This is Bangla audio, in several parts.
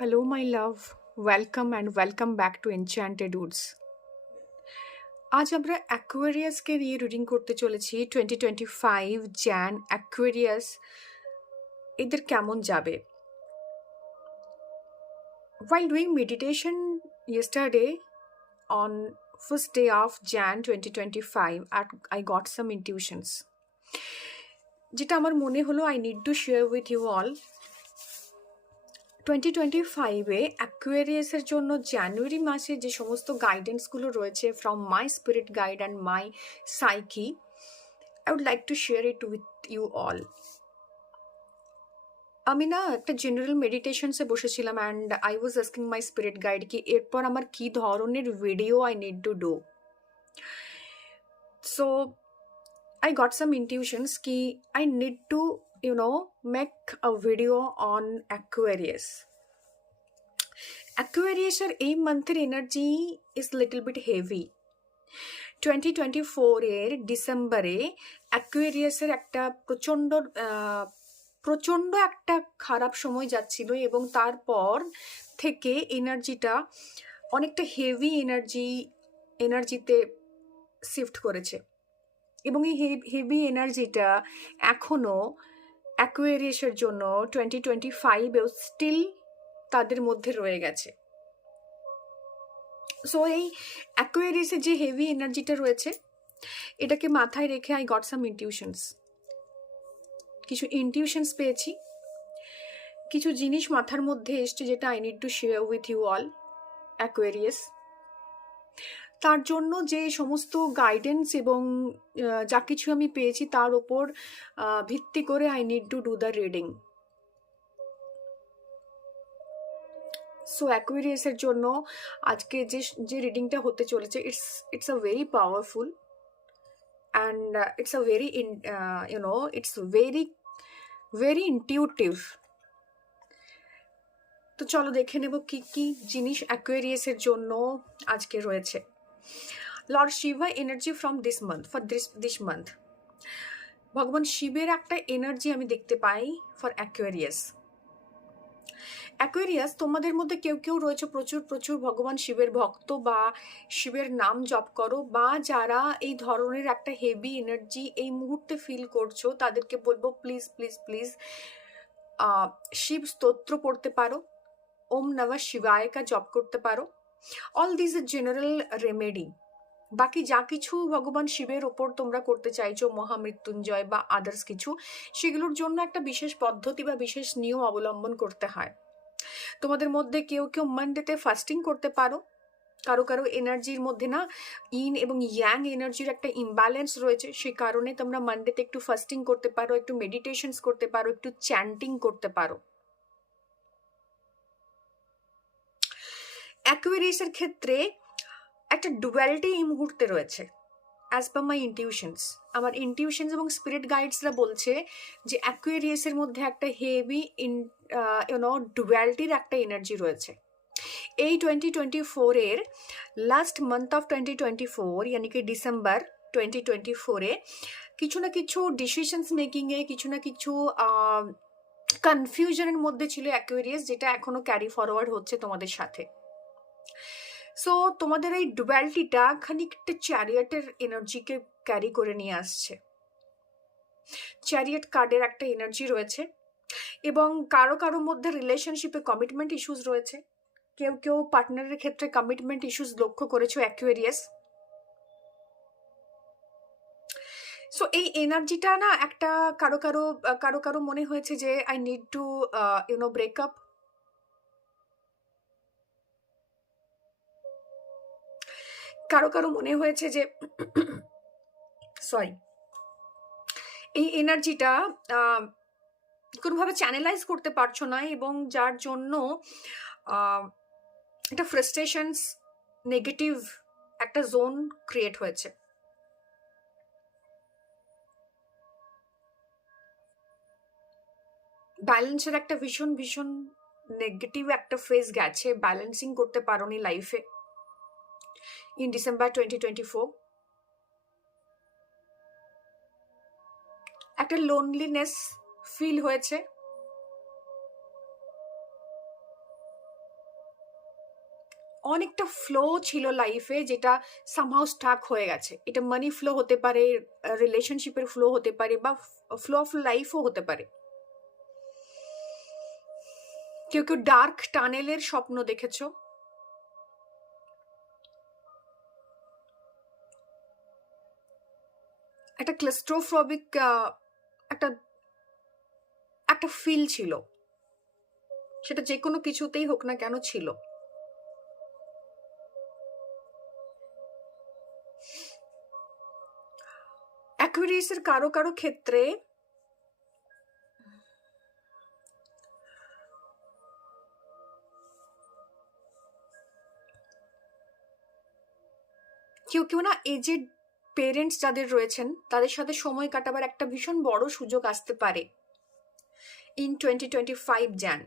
Hello, my love. Welcome and welcome back to Enchanted Woods. আজ আমরা অ্যাকুয়ারিয়াসকে নিয়ে রিডিং করতে চলেছি 2025 জ্যান অ্যাকুয়ারিয়াস এদের কেমন যাবে While doing meditation yesterday on first day of Jan 2025, I got some intuitions. যেটা আমার মনে হলো I need to share with you all. 2025-এ অ্যাকুয়ারিয়াসের জন্য জানুয়ারি মাসে যে সমস্ত গাইডেন্সগুলো রয়েছে from my spirit guide and my psyche I would like to share it with you all আমি না একটা জেনারেল মেডিটেশনসে বসেছিলাম and I was asking my spirit guide কি এরপর আমার কী ধরনের video I need to do so I got some intuitions ki I need to, make a video on Aquarius. Aquarius এই মান্থের energy is little bit heavy 2024-এর ডিসেম্বরে অ্যাকুয়ারিয়াসের একটা প্রচণ্ড একটা খারাপ সময় যাচ্ছিল এবং তারপর থেকে এনার্জিটা অনেকটা হেভি এনার্জিতে শিফট করেছে এবং এই হেভি এনার্জিটা এখনও অ্যাকুয়ারিয়াসের জন্য 2025-এও স্টিল তাদের মধ্যে রয়ে গেছে সো এই অ্যাকুয়ারিয়াসের যে হেভি এনার্জিটা রয়েছে এটাকে মাথায় রেখে আই গট সাম কিছু ইনটিউশনস পেয়েছি কিছু জিনিস মাথার মধ্যে এসছে যেটা I need to share with you all Aquarius তার জন্য যে সমস্ত গাইডেন্স এবং যা কিছু আমি পেয়েছি তার ওপর ভিত্তি করে I need to do the reading so অ্যাকুয়ারিয়াসের জন্য আজকে যে রিডিংটা হতে চলেছে it's a very powerful and it's a very it's very very intuitive তো চলো দেখে নেব কি কি জিনিস অ্যাকুয়ারিয়াসের জন্য আজকে রয়েছে lord Shiva energy from this month ভগবান শিবের একটা এনার্জি আমি দেখতে পাই ফর অ্যাকুয়ারিয়াস তোমাদের মধ্যে কেউ কেউ রয়েছে প্রচুর ভগবান শিবের ভক্ত বা শিবের নাম জপ করো বা যারা এই ধরনের একটা হেভি এনার্জি এই মুহূর্তে ফিল করছো তাদেরকে বলবো প্লিজ প্লিজ প্লিজ শিব স্তোত্র পড়তে পারো ওম নমঃ শিবায়কা জপ করতে পারো all this a general remedy বাকি যা কিছু ভগবান শিবের ওপর তোমরা করতে চাইছো মহামৃত্যুঞ্জয় বা আদার্স কিছু সেগুলোর জন্য একটা বিশেষ পদ্ধতি বা বিশেষ নিয়ম অবলম্বন করতে হয় তোমাদের মধ্যে কেউ মানডেতে ফাস্টিং করতে পারো কারো এনার্জির মধ্যে না ইন এবং ইয়াং এনার্জির একটা ইমব্যালেন্স রয়েছে সে কারণে তোমরা মানডেতে একটু ফাস্টিং করতে পারো একটু মেডিটেশনস করতে পারো একটু চ্যান্টিং করতে পারো অ্যাকুয়ারিয়াসের ক্ষেত্রে একটা ডুয়ালিটি এই মুহূর্তে রয়েছে অ্যাজ পার মাই ইনটিউশনস আমার ইনটিউশনস এবং স্পিরিট গাইডসরা বলছে যে অ্যাকুয়ারিয়াসের মধ্যে একটা হেভি ডুয়ালিটির একটা এনার্জি রয়েছে এই 2024-এর লাস্ট মান্থ অফ 2024 यानी कि ডিসেম্বর 2024-এ কিছু না কিছু ডিসিশনস মেকিংয়ে কিছু না কিছু কনফিউশনের মধ্যে ছিল অ্যাকুয়ারিয়াস যেটা এখনো ক্যারি ফরওয়ার্ড হচ্ছে তোমাদের সাথে সো তোমাদের এই ডুয়ালিটিটা খানিকটা চ্যারিয়েটের এনার্জিকে ক্যারি করে নিয়ে আসছে চ্যারিয়েট কার্ডের একটা এনার্জি রয়েছে এবং কারো মধ্যে রিলেশনশিপে কমিটমেন্ট ইস্যুস রয়েছে কেউ পার্টনারের ক্ষেত্রে কমিটমেন্ট ইস্যুস লক্ষ্য করেছো অ্যাকুয়ারিয়াস সো এই এনার্জিটা না একটা কারো মনে হয়েছে যে আই নিড টু ব্রেকআপ কারো মনে হয়েছে যে সরি এই এনার্জিটা কোনোভাবে চ্যানেলাইজ করতে পারছো না এবং যার জন্য একটা ফ্রাস্ট্রেশনস নেগেটিভ একটা জোন ক্রিয়েট হয়েছে ব্যালেন্সের একটা ভীষণ নেগেটিভ একটা ফেজ গেছে ব্যালেন্সিং করতে পারোনি লাইফে ইন ডিসেম্বর 2024 একটা লোনলিনেস ফিল হয়েছে অনেকটা ফ্লো ছিল লাইফে, যেটা সামহাউ স্টাক হয়ে গেছে। এটা মানি ফ্লো হতে পারে, রিলেশনশিপের ফ্লো হতে পারে, বা ফ্লো অফ লাইফও হতে পারে। কেউ কেউ ডার্ক টানেলের স্বপ্ন দেখেছো, একটা ক্লাস্ট্রোফোবিক একটা একটা ফিল ছিল, সেটা যে কোনো কিছুতেই হোক না কেন ছিল। অ্যাকুয়ারিয়াসের কারো কারো ক্ষেত্রে কেউ কেউ না এজেড পেরেন্টস যাদের রয়েছেন তাদের সাথে সময় কাটাবার একটা ভীষণ বড় সুযোগ আসতে পারে ইন 2025 জ্যান।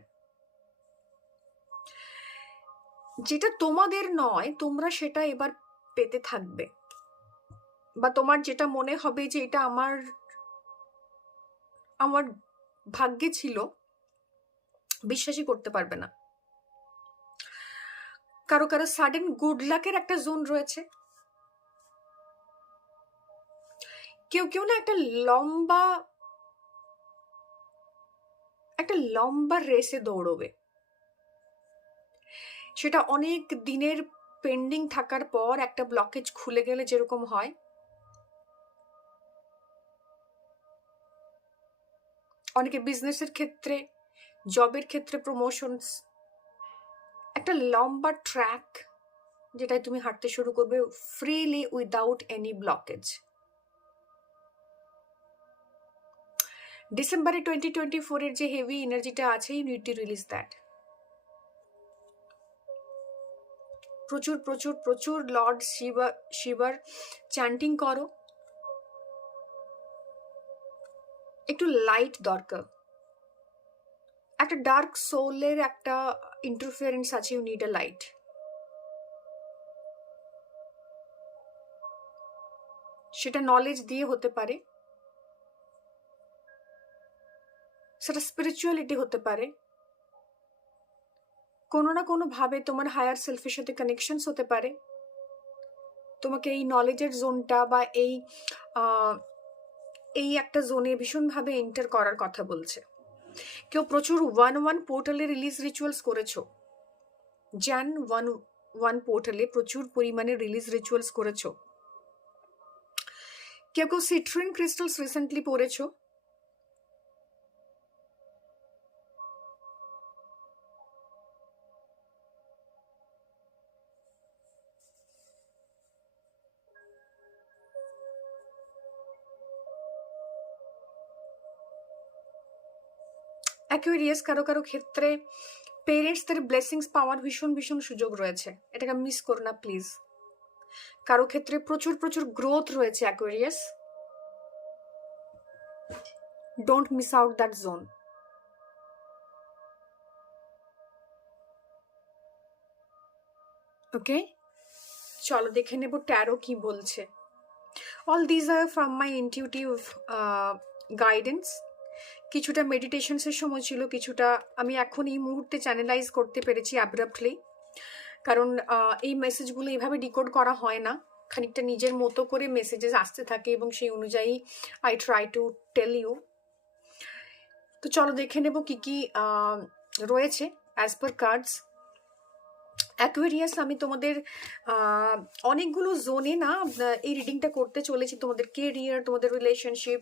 যেটা তোমাদের নয়, তোমরা সেটা এবার পেতে থাকবে, বা তোমার যেটা মনে হবে যে এটা আমার আমার ভাগ্যে ছিল, বিশ্বাসই করতে পারবে না। কারো কারো সাডেন গুড লাকের একটা জোন রয়েছে। কেউ কেউ না একটা লম্বা রেসে দৌড়বে, সেটা অনেক দিনের পেন্ডিং থাকার পর একটা ব্লকেজ খুলে গেলে যেরকম হয়, অনেকে বিজনেসের ক্ষেত্রে, জবের ক্ষেত্রে প্রমোশনস, একটা লম্বা ট্র্যাক যেটাই তুমি হাঁটতে শুরু করবে ফ্রিলি উইদাউট এনি ব্লকেজ। ডিসেম্বরে 2024 এর যে হেভি এনার্জিটা আছে, you need to release that. প্রচুর প্রচুর প্রচুর লর্ড শিবার চ্যান্টিং করো। একটু লাইট দরকার, একটা ডার্ক সোলের একটা ইন্টারফিয়ারেন্স আছে, ইউ নিড আ লাইট। সেটা নলেজ দিয়ে হতে পারে, সেটা স্পিরিচুয়ালিটি হতে পারে, কোনো না কোনো ভাবে তোমার হায়ার সেলফের সাথে কানেকশনস হতে পারে। তোমাকে এই নলেজের জোনটা বা এই একটা জোনে ভীষণভাবে এন্টার করার কথা বলছে। কেউ প্রচুর 1-1 পোর্টালে রিলিজ রিচুয়ালস করেছো, জ্যান 1-1 পোর্টালে প্রচুর পরিমাণে রিলিজ রিচুয়ালস করেছো। কেউ কেউ সিট্রিন ক্রিস্টালস রিসেন্টলি পড়েছো। অ্যাকুয়ারিয়াস কারো কারো ক্ষেত্রে পেরেন্টসদের ব্লেসিংস পাওয়ার ভীষণ ভীষণ সুযোগ রয়েছে, এটাকে মিস করো না প্লিজ। কারো ক্ষেত্রে প্রচুর প্রচুর গ্রোথ রয়েছে Aquarius, don't miss out that zone. Okay, চলো দেখে নেব ট্যারো কি বলছে। All these are from my intuitive guidance. কিছুটা মেডিটেশনসের সময় ছিল, কিছুটা আমি এখন এই মুহূর্তে চ্যানেলাইজ করতে পেরেছি অ্যাব্রাপ্টলি, কারণ এই মেসেজগুলো এইভাবে ডিকোড করা হয় না, খানিকটা নিজের মতো করে মেসেজেস আসতে থাকে এবং সেই অনুযায়ী I try to tell you. তো চলো দেখে নেব কি কি রয়েছে অ্যাজ পার কার্ডস। অ্যাকুয়ারিয়াস, আমি তোমাদের অনেকগুলো জোনে না এই রিডিংটা করতে চলেছি। তোমাদের কেরিয়ার, তোমাদের রিলেশনশিপ,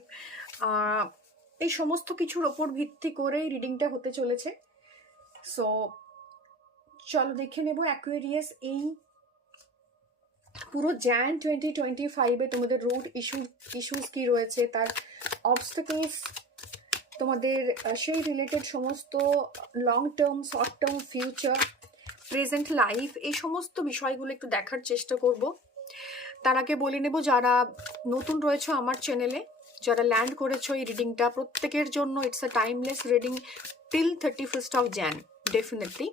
এই সমস্ত কিছুর ওপর ভিত্তি করে রিডিংটা হতে চলেছে। সো চলো দেখে নেব অ্যাকুয়ারিয়াস এই পুরো জ্যান 2025-এ তোমাদের রুট ইস্যুস কি রয়েছে, তার অবস্টাকেলস, তোমাদের সেই রিলেটেড সমস্ত long term, short term, future, present life, এই সমস্ত বিষয়গুলো একটু দেখার চেষ্টা করব। তার আগে বলে নেব, যারা নতুন রয়েছে আমার চ্যানেলে, যারা ল্যান্ড করেছো এই রিডিংটা, প্রত্যেকের জন্য it's a timeless reading till 31st of Jan definitely.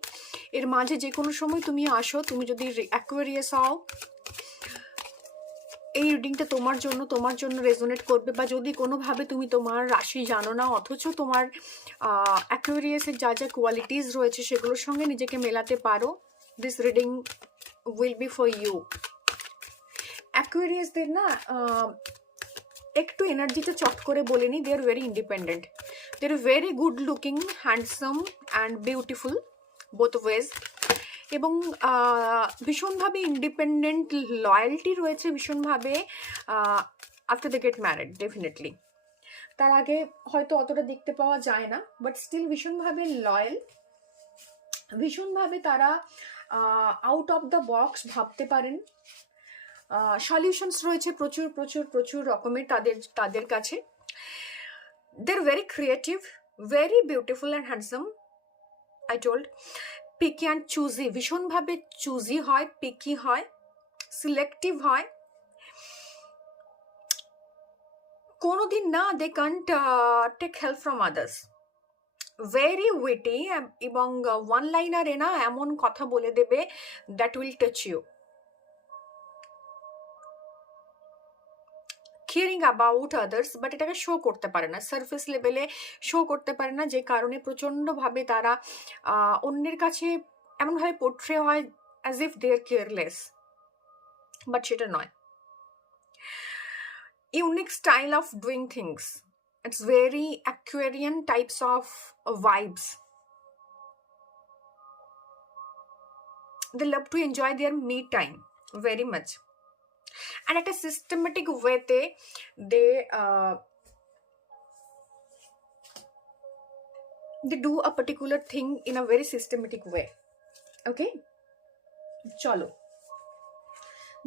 এর মাঝে যে কোনো সময় তুমি আসো, তুমি যদি অ্যাকুয়ারিয়াস হও, এই রিডিংটা তোমার জন্য রেজোনেট করবে। বা যদি কোনোভাবে তুমি তোমার রাশি জানো না, অথচ তোমার অ্যাকুয়ারিয়াসের যা যা কোয়ালিটিস রয়েছে সেগুলোর সঙ্গে নিজেকে মেলাতে পারো, this reading will be for you. Aquarius দের না একটু এনার্জিতে চট করে বলিনি, they are very independent, they are very good looking, handsome and beautiful both ways, এবং ভীষণভাবে ইন্ডিপেন্ডেন্ট, লয়্যালটি রয়েছে ভীষণভাবে after the get married definitely. তার আগে হয়তো অতটা দেখতে পাওয়া যায় না, বাট স্টিল ভীষণভাবে লয়াল, ভীষণভাবে তারা আউট অফ দ্য বক্স ভাবতে পারেন। সলিউশনস রয়েছে প্রচুর প্রচুর প্রচুর রকমের তাদের কাছে। They are very creative, very beautiful and handsome. I told picky and choosy, ভীষণভাবে চুজি হয়, পিকি হয়, সিলেক্টিভ হয়। কোনোদিন না they can't take help from others, very witty, এবং ওয়ান লাইনারে না এমন কথা বলে দেবে that will touch you. Caring about others, but এটাকে শো করতে পারে না, সারফেস লেভেলে শো করতে পারে না, যে কারণে প্রচণ্ডভাবে তারা অন্যের কাছে এমনভাবে পোট্রে হয় as if they are careless, but সেটা নয়। Unique style of doing things. It's very Aquarian types of vibes. They love to enjoy their me time very much. And at a systematic way, they do a particular thing in a very systematic way. Okay? চলো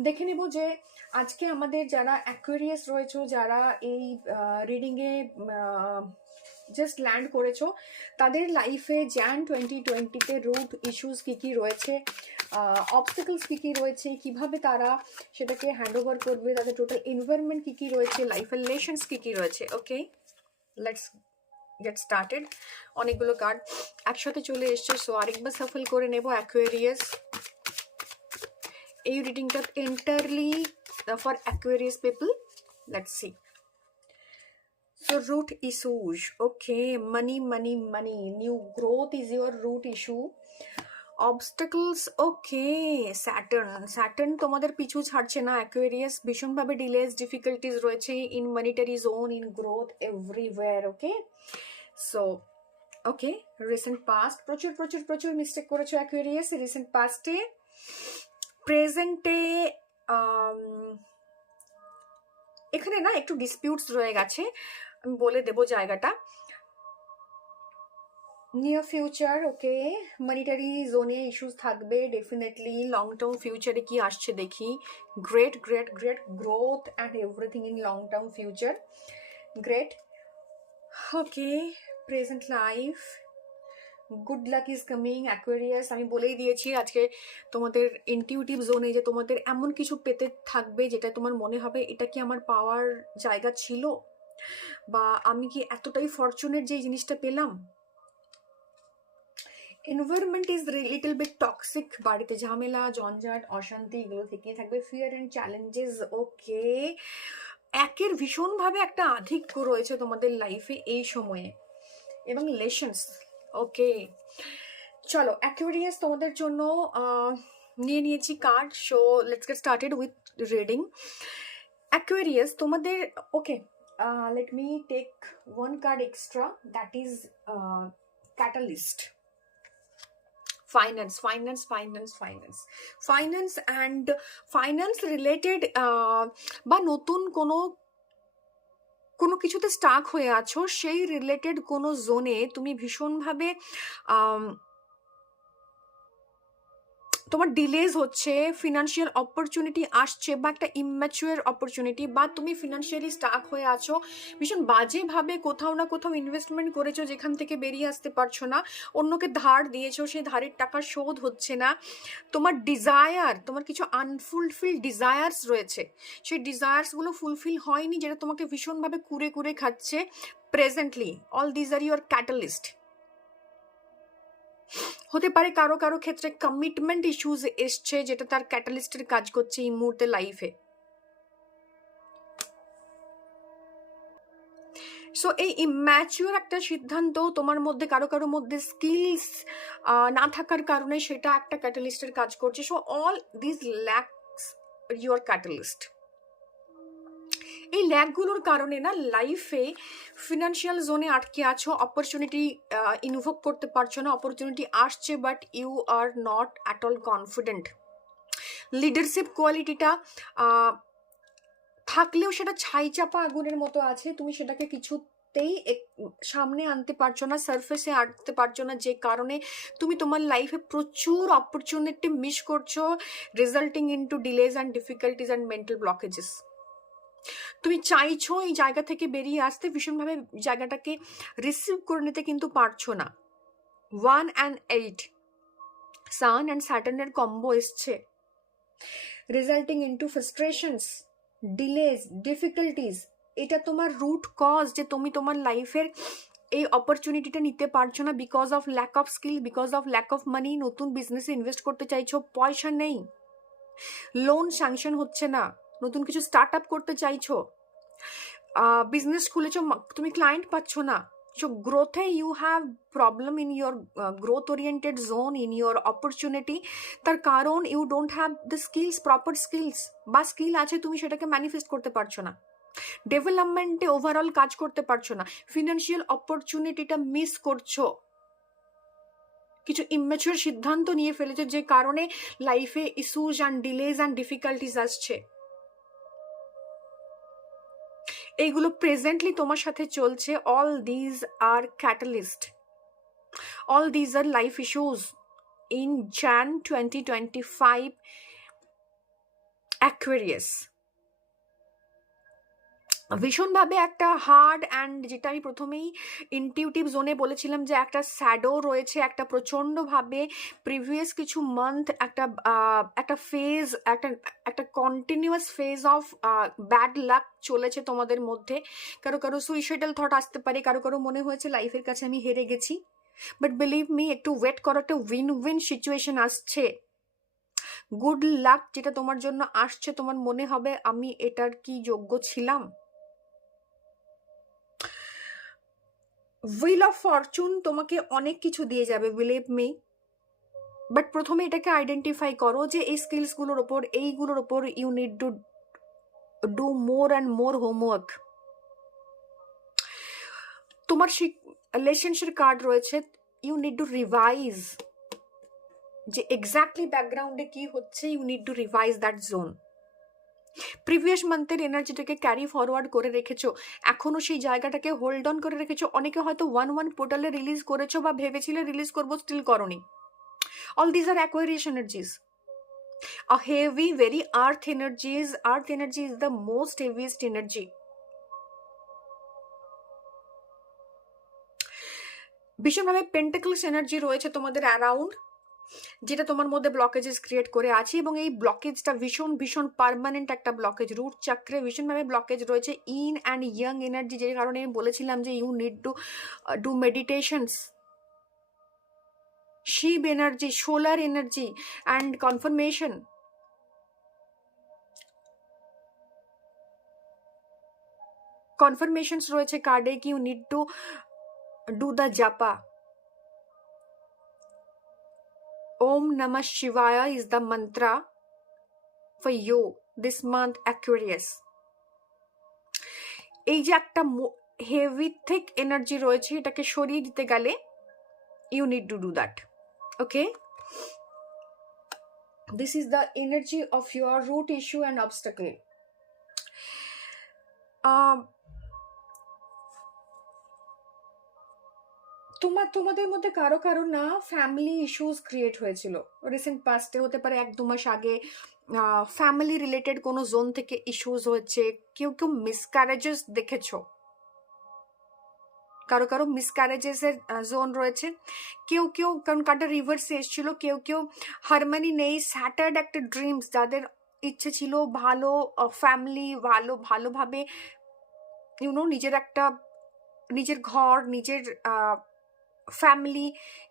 দেখে নেব যে আজকে আমাদের যারা অ্যাকুয়ারিয়াস রয়েছে, যারা এই রিডিংয়ে জাস্ট ল্যান্ড করেছো, তাদের লাইফে জ্যান 2020-তে রুট ইস্যুস কী কী রয়েছে, অবস্টাকলস কী কী রয়েছে, কিভাবে তারা সেটাকে হ্যান্ড ওভার করবে, তাদের টোটাল এনভায়রনমেন্ট কী কী রয়েছে, লাইফের রিলেশনস কী কী রয়েছে। ওকে, লেটস গেট স্টার্টেড। অনেকগুলো কার্ড একসাথে চলে এসছে, সো আরেকবার সাফল করে নেব। অ্যাকুয়ারিয়াস, এই রিডিংটা entirely for Aquarius people. Let's see. So root issues, okay, money, money, money, new growth is your root issue. Obstacles, okay, Saturn তোমাদের পিছু ছাড়ছে না অ্যাকুয়ারিয়াস, ভীষণভাবে ডিলেজ, ডিফিকাল্টিজ রয়েছে in monetary zone, in growth, everywhere. Okay, so okay, recent past প্রচুর প্রচুর প্রচুর মিস্টেক করেছো অ্যাকুয়ারিয়াস রিসেন্ট পাস্টে। প্রেজেন্টে এখানে না একটু ডিসপিউটস রয়ে গেছে, আমি বলে দেবো জায়গাটা। নিয়ার ফিউচার, ওকে, মনিটারি জোনে ইস্যুস থাকবে ডেফিনেটলি। লং টার্ম ফিউচারে কি আসছে দেখি। Great great great growth and everything in long term future, great. Okay, present life, good luck is coming Aquarius. আমি বলেই দিয়েছি আজকে তোমাদের ইনটিউটিভ জোনে যে তোমাদের এমন কিছু পেতে থাকবে যেটা তোমার মনে হবে এটা কি আমার পাওয়ার জায়গা ছিল, বা আমি কি এতটাই ফরচুনেট যে জিনিসটা পেলাম। Environment is little bit toxic, বাড়িতে ঝামেলা, জঞ্জাট, অশান্তি এগুলো থেকেই থাকবে। ফিয়ার অ্যান্ড চ্যালেঞ্জেস, ওকে, একের ভীষণভাবে একটা আধিক্য রয়েছে তোমাদের লাইফে এই সময়ে, এবং লেসন্স। ওকে, চলো অ্যাকুয়ারিয়াস তোমাদের জন্য নিয়ে নিয়েছি card. So let's get started with reading. Aquarius তোমাদের, okay, let me take one card extra, that is catalyst. Finance, finance, finance, finance, finance and finance related, বা নতুন কোনো কিছুতে স্টাক হয়ে আছো, সেই রিলেটেড কোনো জোনে তুমি ভীষণভাবে তোমার ডিলেজ হচ্ছে, ফিনান্সিয়াল অপরচুনিটি আসছে, বা একটা ইম্যাচুয়ার অপরচুনিটি, বা তুমি ফিনান্সিয়ালি স্টাক হয়ে আছো, ভীষণ বাজেভাবে কোথাও না কোথাও ইনভেস্টমেন্ট করেছো যেখান থেকে বেরিয়ে আসতে পারছো না, অন্যকে ধার দিয়েছো, সেই ধারের টাকা শোধ হচ্ছে না, তোমার ডিজায়ার, তোমার কিছু আনফুলফিল ডিজায়ার্স রয়েছে, সেই ডিজায়ার্সগুলো ফুলফিল হয়নি, যেটা তোমাকে ভীষণভাবে কুরে কুরে খাচ্ছে presently. All these R your catalyst. হতে পারে কারো কারো ক্ষেত্রে কমিটমেন্ট ইস্যুস এসছে, যেটা তার ক্যাটালিস্টের কাজ করছে এই মুহূর্তে লাইফে। সো এই ইম্যাচিওর একটা সিদ্ধান্ত তোমার মধ্যে কারো কারো মধ্যে স্কিলস না থাকার কারণে সেটা একটা ক্যাটালিস্টের কাজ করছে। So all this lakhs your catalyst. এই ল্যাকগুলোর কারণে না লাইফে ফিনান্সিয়াল জোনে আটকে আছো, অপরচুনিটি ইনভোক করতে পারছো না, অপরচুনিটি আসছে but you are not at all confident. Leadership কোয়ালিটিটা থাকলেও সেটা ছাই চাপা আগুনের মতো আছে, তুমি সেটাকে কিছুতেই সামনে আনতে পারছো না, সারফেসে আনতে পারছো না, যে কারণে তুমি তোমার লাইফে প্রচুর অপরচুনিটি মিস করছো, resulting into delays and difficulties and mental blockages. তুমি চাইছো এই জায়গা থেকে বেরিয়ে আসতে, ভীষণভাবে জায়গাটাকে রিসিভ করে নিতে কিন্তু পারছো না। 1 and 8 সান অ্যান্ড স্যাটার্নের কম্বো এসছে, resulting into frustrations, delays, difficulties. এটা তোমার রুট কজ যে তুমি তোমার লাইফের এই অপরচুনিটিটা নিতে পারছো না, because of lack of skill, because of lack of money. নতুন বিজনেসে ইনভেস্ট করতে চাইছো, পয়সা নেই, লোন স্যাংশন হচ্ছে না, নতুন কিছু স্টার্ট আপ করতে চাইছো, বিজনেস খুলেছো, তুমি ক্লায়েন্ট পাচ্ছ না। সো গ্রোথে you have problem in your growth oriented zone, in your opportunity. তার কারণ you don't have the skills, proper skills, বা স্কিল আছে তুমি সেটাকে ম্যানিফেস্ট করতে পারছো না, ডেভেলপমেন্টে ওভারঅল কাজ করতে পারছো না, ফিনান্সিয়াল অপরচুনিটিটা মিস করছো, কিছু ইম্যাচিওর সিদ্ধান্ত নিয়ে ফেলেছো যে কারণে লাইফে issues and delays and difficulties আসছে। এইগুলো প্রেজেন্টলি তোমার সাথে চলছে। All these R catalyst, all these R life issues in Jan 2025 Aquarius. ভীষণভাবে একটা হার্ড অ্যান্ড, যেটা আমি প্রথমেই ইনটিউটিভ জোনে বলেছিলাম যে একটা স্যাডো রয়েছে, একটা প্রচণ্ডভাবে প্রিভিয়াস কিছু মান্থ একটা ফেজ, একটা continuous phase of bad luck চলেছে তোমাদের মধ্যে। কারো কারো সুইসাইডাল থট আসতে পারে, কারো কারো মনে হয়েছে লাইফের কাছে আমি হেরে গেছি, বাট বিলিভ মি, একটু ওয়েট করো, একটা উইন উইন সিচুয়েশন আসছে। গুড লাক যেটা তোমার জন্য আসছে, তোমার মনে হবে আমি এটার কি যোগ্য ছিলাম। হুইল অফ ফরচুন তোমাকে অনেক কিছু দিয়ে যাবে, বিলিভ মি, বাট প্রথমে এটাকে আইডেন্টিফাই করো যে এই স্কিলসগুলোর ওপর, এইগুলোর ওপর you need to do more and more homework. তোমার রিলেশনশিপ কার্ড রয়েছে, ইউ নিড টু রিভাইজ যে এক্স্যাক্টলি ব্যাকগ্রাউন্ডে কি হচ্ছে, you need to revise that zone. Previous মান্থের এনার্জিটাকে ক্যারি ফরওয়ার্ড করে রেখেছো, এখনো সেই জায়গাটাকে হোল্ড অন করে রেখেছো। অনেকে হয়তো 1-1 পোর্টালে রিলিজ করেছো বা ভেবেছিলে রিলিজ করবো, স্টিল করনি। All these R Aquarius এনার্জিজ, a heavy, very earth energies. Earth energy is the most heaviest energy. ভীষণভাবে পেন্টাকলস এনার্জি রয়েছে তোমাদের অ্যারাউন্ড, যেটা তোমার মধ্যে ব্লকেজেস ক্রিয়েট করে আছে, এবং এই ব্লকেজটা ভীষণ ভীষণ পার্মানেন্ট একটা ব্লকেজ। রুট চক্রে ভীষণভাবে ব্লকেজ রয়েছে, ইন অ্যান্ড ইয়াং এনার্জি, যে কারণে আমি বলেছিলাম যে you need to do meditations. Shiva energy, solar energy and confirmation. Confirmations রয়েছে কার্ডে কি you need to do the japa. Om Namah Shivaya is the mantra for you this month, Aquarius. এই যে একটা হেভি থিক এনার্জি রয়েছে, এটাকে সরিয়ে দিতে গেলে you need to do that. Okay? This is the energy of your root issue and obstacle. তোমাদের মধ্যে কারো কারো না ফ্যামিলি ইস্যুস ক্রিয়েট হয়েছিল রিসেন্ট পাস্টে, হতে পারে 1-2 মাস আগে। ফ্যামিলি রিলেটেড কোনো জোন থেকে ইস্যুস হচ্ছে, কেউ কেউ মিসক্যারেজেস দেখেছো, কারো কারো মিসক্যারেজেসের জোন রয়েছে, কেউ কেউ কারণ কার্ডটা রিভার্সে এসেছিল, কেউ কেউ হারমোনি নেই, স্যাটার্ড একটা ড্রিমস, যাদের ইচ্ছে ছিল ভালো ফ্যামিলি, ভালোভাবে ইউনো নিজের ঘর, নিজের ফ্যামিলি,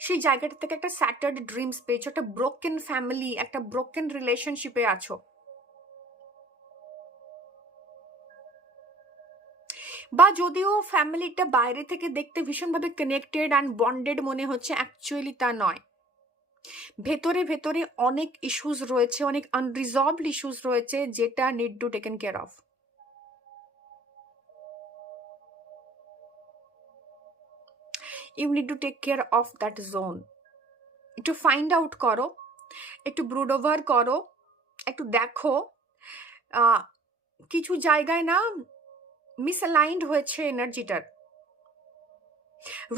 সেই জায়গাটা থেকে একটা স্যাটার্ড ড্রিমস পেয়েছো, একটা ব্রোকেন ফ্যামিলি, একটা ব্রোকেন রিলেশনশিপে আছো। বা যদিও ফ্যামিলিটা বাইরে থেকে দেখতে ভীষণভাবে কানেক্টেড অ্যান্ড বন্ডেড মনে হচ্ছে, অ্যাকচুয়ালি তা নয়। ভেতরে ভেতরে অনেক ইস্যুস রয়েছে, অনেক আনরিজলভড ইস্যুস রয়েছে, যেটা need to taken care of. You need to take care of that zone. একটু ফাইন্ড আউট করো, একটু ব্রুড ওভার করো, একটু দেখো কিছু জায়গায় না মিসঅ্যালাইন্ড হয়েছে এনার্জিটার।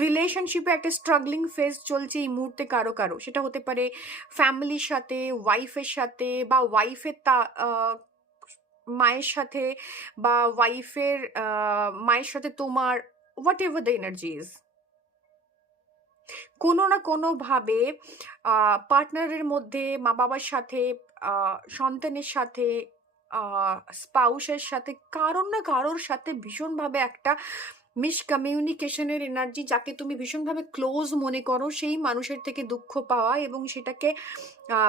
রিলেশনশিপে একটা স্ট্রাগলিং ফেজ চলছে এই মুহূর্তে কারো কারো, সেটা হতে পারে ফ্যামিলির সাথে, ওয়াইফের সাথে, বা ওয়াইফের মায়ের সাথে, বা ওয়াইফের মায়ের সাথে তোমার, what ever the energy is. কোনো না কোনোভাবে পার্টনারের মধ্যে, মা বাবার সাথে, সন্তানের সাথে, স্পাউসের সাথে, কারোর না কারোর সাথে ভীষণভাবে একটা মিসকমিউনিকেশনের এনার্জি, যাকে তুমি ভীষণভাবে ক্লোজ মনে করো, সেই মানুষের থেকে দুঃখ পাওয়া, এবং সেটাকে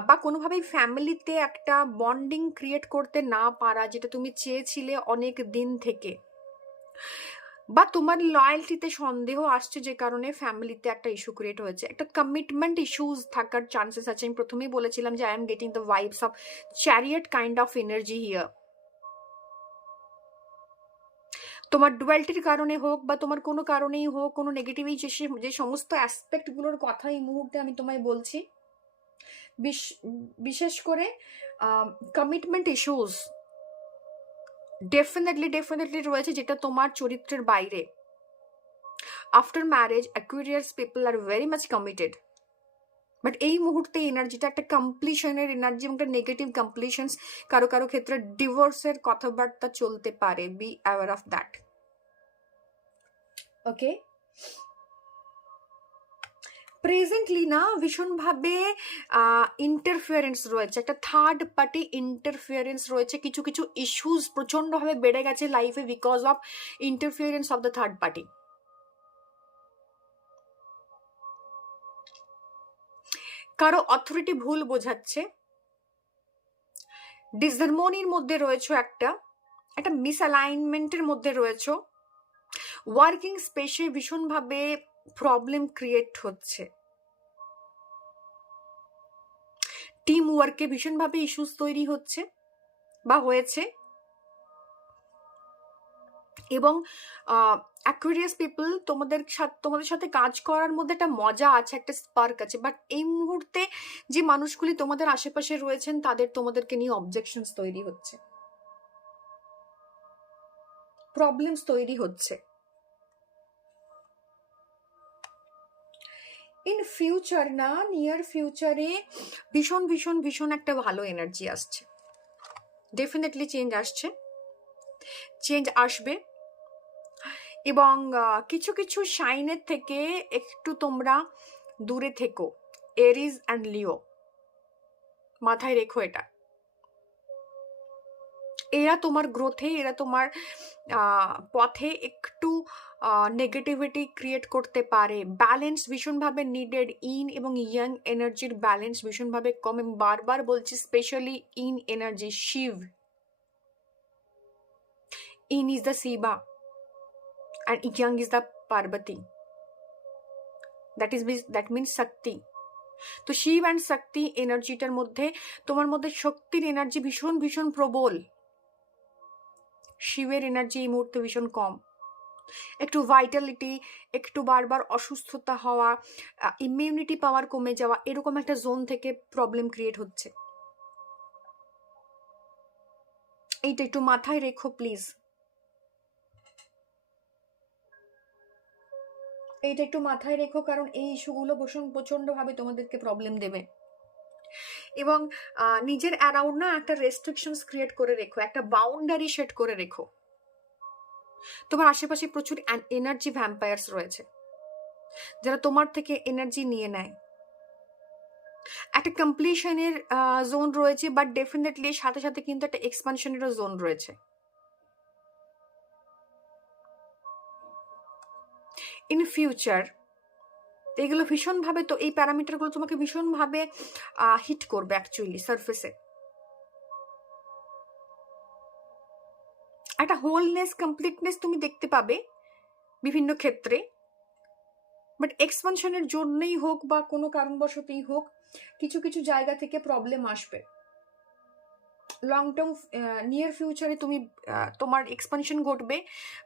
বা কোনোভাবেই ফ্যামিলিতে একটা বন্ডিং ক্রিয়েট করতে না পারা, যেটা তুমি চেয়েছিলে অনেক দিন থেকে, বা তোমার লয়্যালটিতে সন্দেহ আসছে, যে কারণে ফ্যামিলিতে একটা ইস্যু ক্রিয়েট হয়েছে। একটা কমিটমেন্ট ইস্যুস থাকার চান্সেস আছে। আমি প্রথমেই বলেছিলাম যে I am getting the vibes of chariot kind of energy here. তোমার ডুয়ালিটির কারণে হোক, বা তোমার কোনো কারণেই হোক, কোনো নেগেটিভ, যে সমস্ত অ্যাসপেক্টগুলোর কথা এই মুহূর্তে আমি তোমায় বলছি, বিশেষ করে কমিটমেন্ট ইস্যুস ডেফিনেটলি রয়েছে, যেটা তোমার চরিত্রের বাইরে। After marriage Aquarius people are very much committed, but এই মুহূর্তে এনার্জিটা একটা কমপ্লিশনের এনার্জি, এবং একটা নেগেটিভ কমপ্লিশনস, কারো কারো ক্ষেত্রে ডিভোর্সের কথাবার্তা চলতে পারে। Be aware of that. Okay, presently না ভীষণভাবে ইন্টারফিয়ারেন্স রয়েছে, একটা থার্ড পার্টি ইন্টারফিয়ারেন্স রয়েছে। কিছু কিছু ইস্যুস প্রচন্ডভাবে বেড়ে গেছে লাইফে because of interference of the third party. কারো অথরিটি ভুল বোঝাচ্ছে, ডিসহারমোনির মধ্যে রয়েছে, একটা মিসঅ্যালাইনমেন্টের মধ্যে রয়েছে, ওয়ার্কিং স্পেসে ভীষণভাবে প্রবলেম ক্রিয়েট হচ্ছে, টিম ওয়ার্কে ভীষণভাবে ইস্যুস তৈরি হচ্ছে বা হয়েছে, এবং অ্যাকুয়ারিয়াস পিপল তোমাদের সাথে কাজ করার মধ্যে একটা মজা আছে, একটা স্পার্ক আছে, বাট এই মুহূর্তে যে মানুষগুলি তোমাদের আশেপাশে রয়েছেন, তাদের তোমাদেরকে নিয়ে অবজেকশনস তৈরি হচ্ছে, প্রবলেমস তৈরি হচ্ছে। ইন ফিউচার না, নিয়ার ফিউচারে ভীষণ ভীষণ ভীষণ একটা ভালো এনার্জি আসছে, ডেফিনেটলি চেঞ্জ আসছে, চেঞ্জ আসবে। এবং কিছু কিছু সাইনের থেকে একটু তোমরা দূরে থেকো, এরিজ অ্যান্ড লিও, মাথায় রেখো এটা। এরা তোমার গ্রোথে, এরা তোমার পথে একটু নেগেটিভিটি ক্রিয়েট করতে পারে। ব্যালেন্স ভীষণভাবে নিডেড, ইন এবং ইয়াং এনার্জির ব্যালেন্স ভীষণভাবে কম। আমি বারবার বলছি, specially yin energy, Shiva, yin is the Shiva and yang is the Parvati. That means Shakti. তো শিব অ্যান্ড শক্তি এনার্জিটার মধ্যে, তোমার মধ্যে শক্তির এনার্জি ভীষণ ভীষণ প্রবল, শিবের এনার্জি এই মুহূর্তে ভীষণ কম। একটু ভাইটালিটি, একটু বারবার অসুস্থতা হওয়া, ইমিউনিটি পাওয়ার কমে যাওয়া, এরকম একটা জোন থেকে প্রবলেম ক্রিয়েট হচ্ছে। এইটা একটু মাথায় রেখো প্লিজ, এইটা একটু মাথায় রেখো, কারণ এই ইস্যুগুলো প্রচন্ডভাবে তোমাদেরকে প্রবলেম দেবে। এবং নিজের অ্যারাউন্ড না একটা রেস্ট্রিকশনস ক্রিয়েট করে রেখো, একটা বাউন্ডারি সেট করে রেখো। তোমার আশেপাশে প্রচুর এনার্জি ভ্যাম্পায়ার্স রয়েছে, যারা তোমার থেকে এনার্জি নিয়ে নেয়। একটা কমপ্লিশনের জোন রয়েছে, বাট ডেফিনেটলি সাথে সাথে কিন্তু একটা এক্সপানশনেরও জোন রয়েছে। ইন ফিউচার এগুলো ভীষণভাবে, তো এই প্যারামিটারগুলো তোমাকে ভীষণভাবে হিট করবে অ্যাকচুয়ালি সারফেসে। একটা হোলনেস, কমপ্লিটনেস তুমি দেখতে পাবে বিভিন্ন ক্ষেত্রে, বাট এক্সপানশনের জন্যই হোক বা কোনো কারণবশতই হোক, কিছু কিছু জায়গা থেকে প্রবলেম আসবে। লং টার্ম, নিয়ার ফিউচারে তুমি তোমার এক্সপানশন ঘটবে,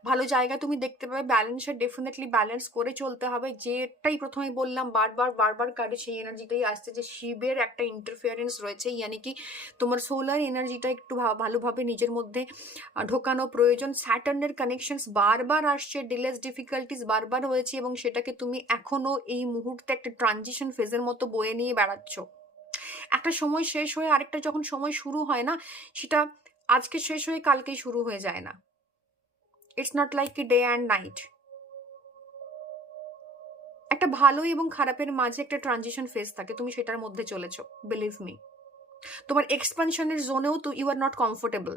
ভালো জায়গা তুমি দেখতে পাবে। ব্যালেন্সে ডেফিনেটলি ব্যালেন্স করে চলতে হবে। যেটাই প্রথমে বললাম, বারবার বারবার কার্ডে সেই এনার্জিটাই আসছে যে শিবের একটা ইন্টারফিয়ারেন্স রয়েছে, ইয়ানি কি তোমার সোলার এনার্জিটা একটু ভালোভাবে নিজের মধ্যে ঢোকানো প্রয়োজন। স্যাটার্নের কানেকশনস বারবার আসছে, ডিলেস ডিফিকাল্টিস বারবার হয়েছে, এবং সেটাকে তুমি এখনো এই মুহূর্তে একটা ট্রানজিশন ফেজের মতো বয়ে নিয়ে বেড়াচ্ছ। একটা সময় শেষ হয়ে আরেকটা যখন সময় শুরু হয় না, সেটা আজকে শেষ হয়ে কালকেই শুরু হয়ে যায় না। It's not like a day and night. একটা ভালো এবং খারাপের মাঝে একটা ট্রানজিশন ফেজ থাকে, তুমি সেটার মধ্যে চলেছো, বিলিভ মি। তোমার এক্সপানশনের জোনেও তো ইউ আর নট কমফোর্টেবল।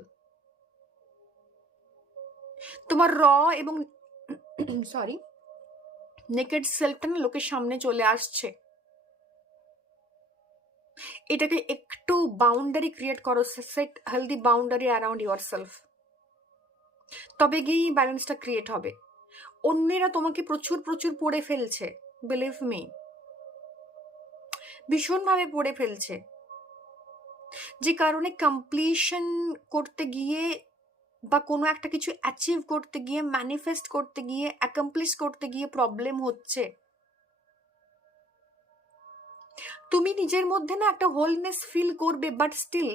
তোমার র এবং সরি নেকেড সেলফটা না লোকের সামনে চলে আসছে। এটাকে একটু বাউন্ডারি ক্রিয়েট করো, set healthy boundary around your self, তবে গিয়েই ব্যালেন্সটা ক্রিয়েট হবে। অন্যেরা তোমাকে প্রচুর প্রচুর পড়ে ফেলছে, বিলিভ মি, ভীষণভাবে পড়ে ফেলছে, যে কারণে কমপ্লিশন করতে গিয়ে বা কোনো একটা কিছু অ্যাচিভ করতে গিয়ে, ম্যানিফেস্ট করতে গিয়ে, অ্যাকমপ্লিশ করতে গিয়ে প্রবলেম হচ্ছে। তুমি নিজের মধ্যে না একটা হোলনেস ফিল করবে, বাট স্টিল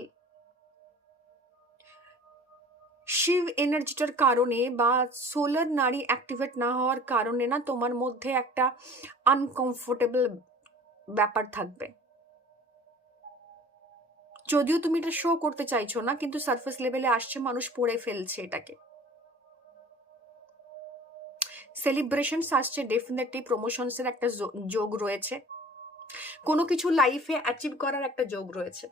শিব এনার্জিটার কারণে বা সোলার নাড়ি অ্যাক্টিভেট না হওয়ার কারণে না তোমার মধ্যে একটা আনকমফোর্টেবল ব্যাপার থাকবে। যদিও তুমি এটা শো করতে চাইছো না, কিন্তু সারফেস লেভেলে আসছে, মানুষ পড়ে ফেলছে এটাকে। সেলিব্রেশনস আসছে, ডেফিনেটলি প্রমোশনসের একটা যোগ রয়েছে, কোনো কিছু লাইফে অ্যাচিভ করার একটা যোগ রয়েছে।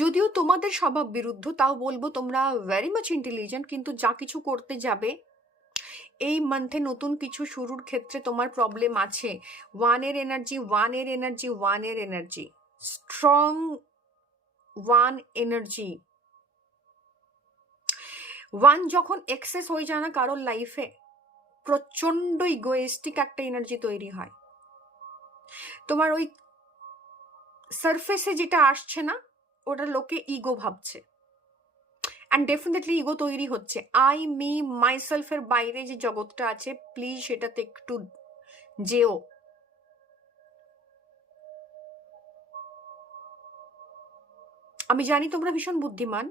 যদিও তোমাদের স্বভাব বিরুদ্ধ, তাও বলবো তোমরা ভেরি মাচ ইন্টেলিজেন্ট, কিন্তু যা কিছু করতে যাবে এই মান্থে নতুন কিছু শুরুর ক্ষেত্রে তোমার প্রবলেম আছে। ওয়ানের এনার্জি, ওয়ানের এনার্জি, ওয়ানের energy, strong one energy. One যখন এক্সেস হয়ে যায় না কারোর লাইফে, প্রচন্ড ইগোয়েস্টিক একটা এনার্জি তৈরি হয়। তোমার ওই সারফেসে যেটা আসছে না, ওটা লোকে ইগো ভাবছে, অ্যান্ড ডেফিনেটলি ইগো তৈরি হচ্ছে। আই মি মাইসেলফের বাইরে যে জগৎটা আছে, প্লিজ সেটাতে একটু যেও। আমি জানি তোমরা ভীষণ বুদ্ধিমান,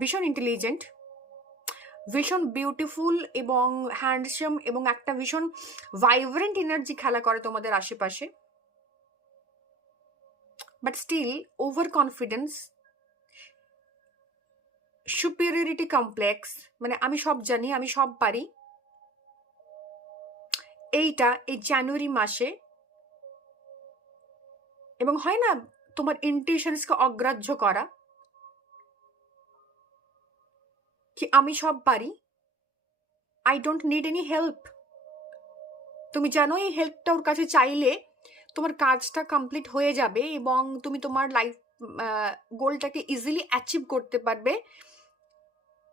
ভীষণ ইন্টেলিজেন্ট, ভীষণ বিউটিফুল এবং হ্যান্ডসাম, এবং একটা ভীষণ ভাইব্রেন্ট এনার্জি খেলা করে তোমাদের আশেপাশে, but still overconfidence, superiority complex, মানে আমি সব জানি, আমি সব পারি, এইটা এই জানুয়ারি মাসে, এবং হয় না তোমার ইন্টিউশনসকে অগ্রাহ্য করা, কি আমি সব পারি, I don't need any help. তুমি জানো এই হেল্পটা ওর কাছে চাইলে তোমার কাজটা কমপ্লিট হয়ে যাবে এবং তুমি তোমার লাইফ গোলটাকে ইজিলি অ্যাচিভ করতে পারবে,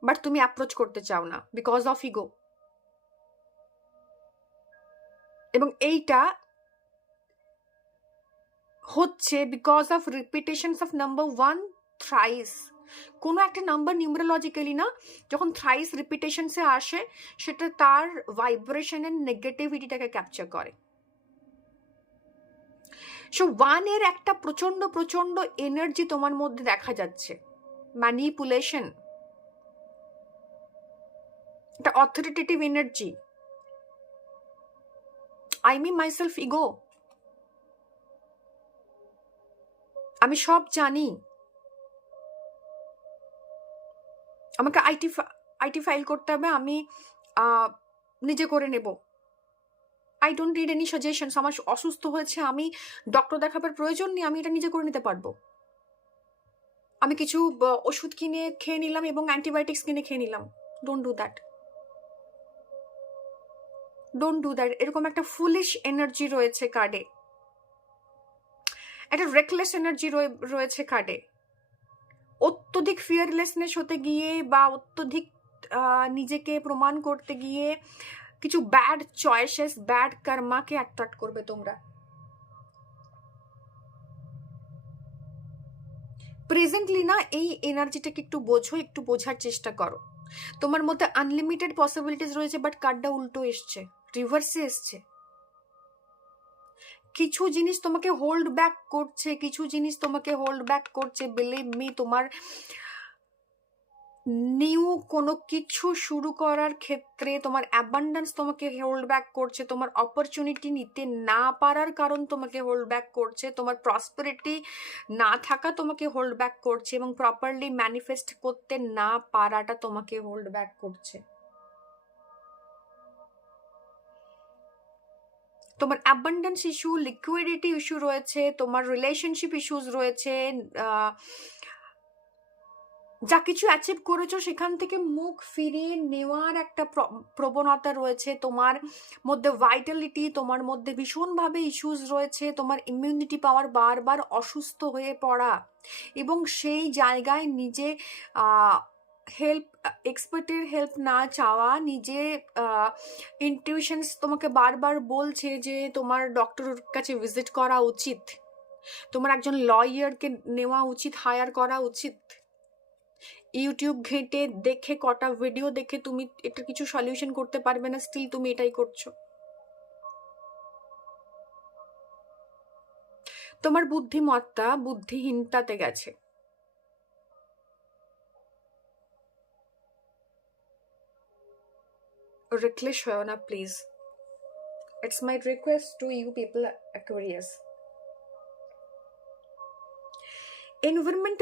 বাট তুমি অ্যাপ্রোচ করতে চাও না বিকজ অফ ইগো। এবং এইটা হচ্ছে because of repetitions of number one thrice. কোনো একটা নাম্বার নিউমেরোলজিক্যালি না, যখন থ্রাইস রিপিটেশনসে আসে, সেটা তার ভাইব্রেশনের নেগেটিভিটিটাকে ক্যাপচার করে। সো ওয়ানের একটা প্রচন্ড প্রচন্ড এনার্জি তোমার মধ্যে দেখা যাচ্ছে, ম্যানিপুলেশন, একটা authoritative energy. I me myself ego, আমি সব জানি, আমাকে আইটি ফাইল করতে হবে, আমি নিজে করে নেব, I don't need any suggestions. আমার অসুস্থ হয়েছে, আমি ডক্টর দেখাবার প্রয়োজন নেই, আমি এটা নিজে করে নিতে পারবো। আমি কিছু ওষুধ কিনে খেয়ে নিলাম এবং অ্যান্টিবায়োটিক্স কিনে খেয়ে নিলাম। Don't do that, don't do that. এরকম একটা ফুলিশ এনার্জি রয়েছে কার্ডে। একটা রেকলেস এনার্জি রয়েছে কার্ডে। অত্যধিক ফিয়ারলেসনেস হতে গিয়ে বা অত্যধিক নিজেকে প্রমাণ করতে গিয়ে কিছু ব্যাড চয়েসেস, ব্যাড কর্মাকে অ্যাট্রাক্ট করবে তোমরা। প্রেজেন্টলি না এই এনার্জিটাকে একটু বোঝো, একটু বোঝার চেষ্টা করো। তোমার মধ্যে আনলিমিটেড পসিবিলিটিস রয়েছে, বাট কার্ডটা উল্টো এসছে, রিভার্সে এসছে। কিছু জিনিস তোমাকে হোল্ড ব্যাক করছে, কিছু জিনিস তোমাকে হোল্ড ব্যাক করছে। বিলিভ মি, তোমার নিউ কোনো কিছু শুরু করার ক্ষেত্রে তোমার অ্যাবান্ডেন্স তোমাকে হোল্ড ব্যাক করছে, তোমার অপরচুনিটি নিতে না পারার কারণ তোমাকে হোল্ড ব্যাক করছে, তোমার প্রসপারিটি না থাকা তোমাকে হোল্ড ব্যাক করছে, এবং প্রপারলি ম্যানিফেস্ট করতে না পারাটা তোমাকে হোল্ড ব্যাক করছে। তোমার অ্যাবান্ডেন্স ইস্যু, লিকুইডিটি ইস্যু রয়েছে, তোমার রিলেশনশিপ ইস্যুস রয়েছে, যা কিছু অ্যাচিভ করেছো সেখান থেকে মুখ ফিরিয়ে নেওয়ার একটা প্রবণতা রয়েছে তোমার মধ্যে। ভাইটালিটি তোমার মধ্যে ভীষণভাবে ইস্যুস রয়েছে, তোমার ইমিউনিটি পাওয়ার বারবার অসুস্থ হয়ে পড়া, এবং সেই জায়গায় নিজে হেল্প, এক্সপার্টের হেল্প না চাওয়া, নিজে ইনটিউশনস তোমাকে বারবার বলছে যে তোমার ডক্টরের কাছে ভিজিট করা উচিত, তোমার একজন লয়ারকে নেওয়া উচিত, হায়ার করা উচিত। ইউটিউব ঘেঁটে দেখে, কটা ভিডিও দেখে তুমি এটা কিছু সলিউশন করতে পারবে না, স্টিল তুমি এটাই করছো। তোমার বুদ্ধিমত্তা বুদ্ধিহীনতাতে গেছে। রেকলেস হয়েও না please, it's my request to you people Aquarius. Environment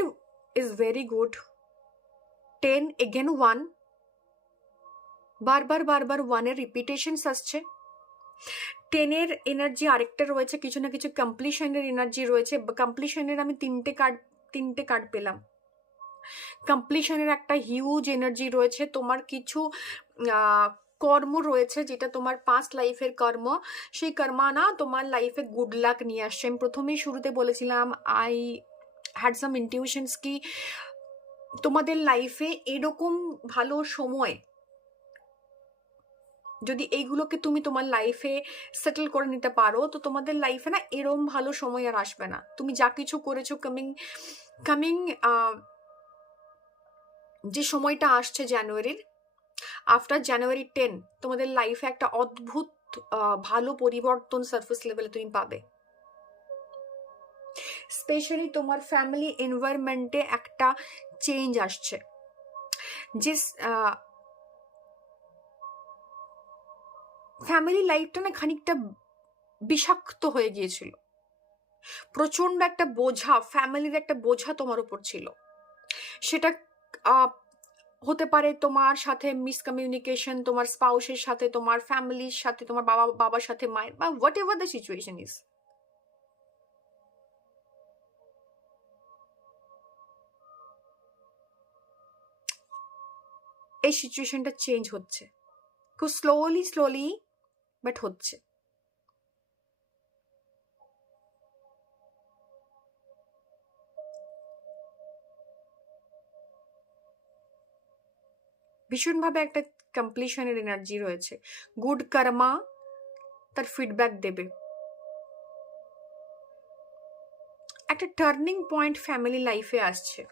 is very good. 10 again 1, বারবার বারবার 1-এর রিপিটেশনস আসছে। 10-এর এনার্জি আরেকটা রয়েছে, কিছু না কিছু কমপ্লিশনের এনার্জি রয়েছে। কমপ্লিশনের আমি তিনটে কার্ড পেলাম। কমপ্লিশনের একটা হিউজ এনার্জি রয়েছে। তোমার কিছু কর্ম রয়েছে যেটা তোমার পাস্ট লাইফের কর্ম, সেই কর্মা না তোমার লাইফে গুড লাক নিয়ে আসছে। আমি প্রথমেই শুরুতে বলেছিলাম, আই হ্যাড সাম ইনটিউশনস কি তোমাদের লাইফে এরকম ভালো সময়, যদি এইগুলোকে তুমি তোমার লাইফে সেটেল করে নিতে পারো, তো তোমাদের লাইফে না এরম ভালো সময় আর আসবে না। তুমি যা কিছু করেছো কামিং যে সময়টা আসছে জানুয়ারির, আফটার জানুয়ারি 10, তোমাদের লাইফে একটা অদ্ভুত ভালো পরিবর্তন সারফেস লেভেলে তুমি পাবে। স্পেশালি তোমার ফ্যামিলি এনভায়রনমেন্টে একটা চেঞ্জ আসছে। যে ফ্যামিলি লাইফটা না খানিকটা বিষাক্ত হয়ে গিয়েছিল, প্রচন্ড একটা বোঝা, ফ্যামিলির একটা বোঝা তোমার উপর ছিল। সেটা হতে পারে তোমার সাথে মিসকমিউনিকেশন, তোমার স্পাউসের সাথে, তোমার ফ্যামিলির সাথে, তোমার বাবার সাথে, মায়ের, বা what ever the situation is. এই সিচুয়েশনটা চেঞ্জ হচ্ছে খুব স্লোলি, বাট হচ্ছে। ভীষণভাবে একটা কমপ্লিশনের এনার্জি রয়েছে। গুড কর্মা তার ফিডব্যাক দেবে। একটা টার্নিং পয়েন্ট ফ্যামিলি লাইফে আসছে।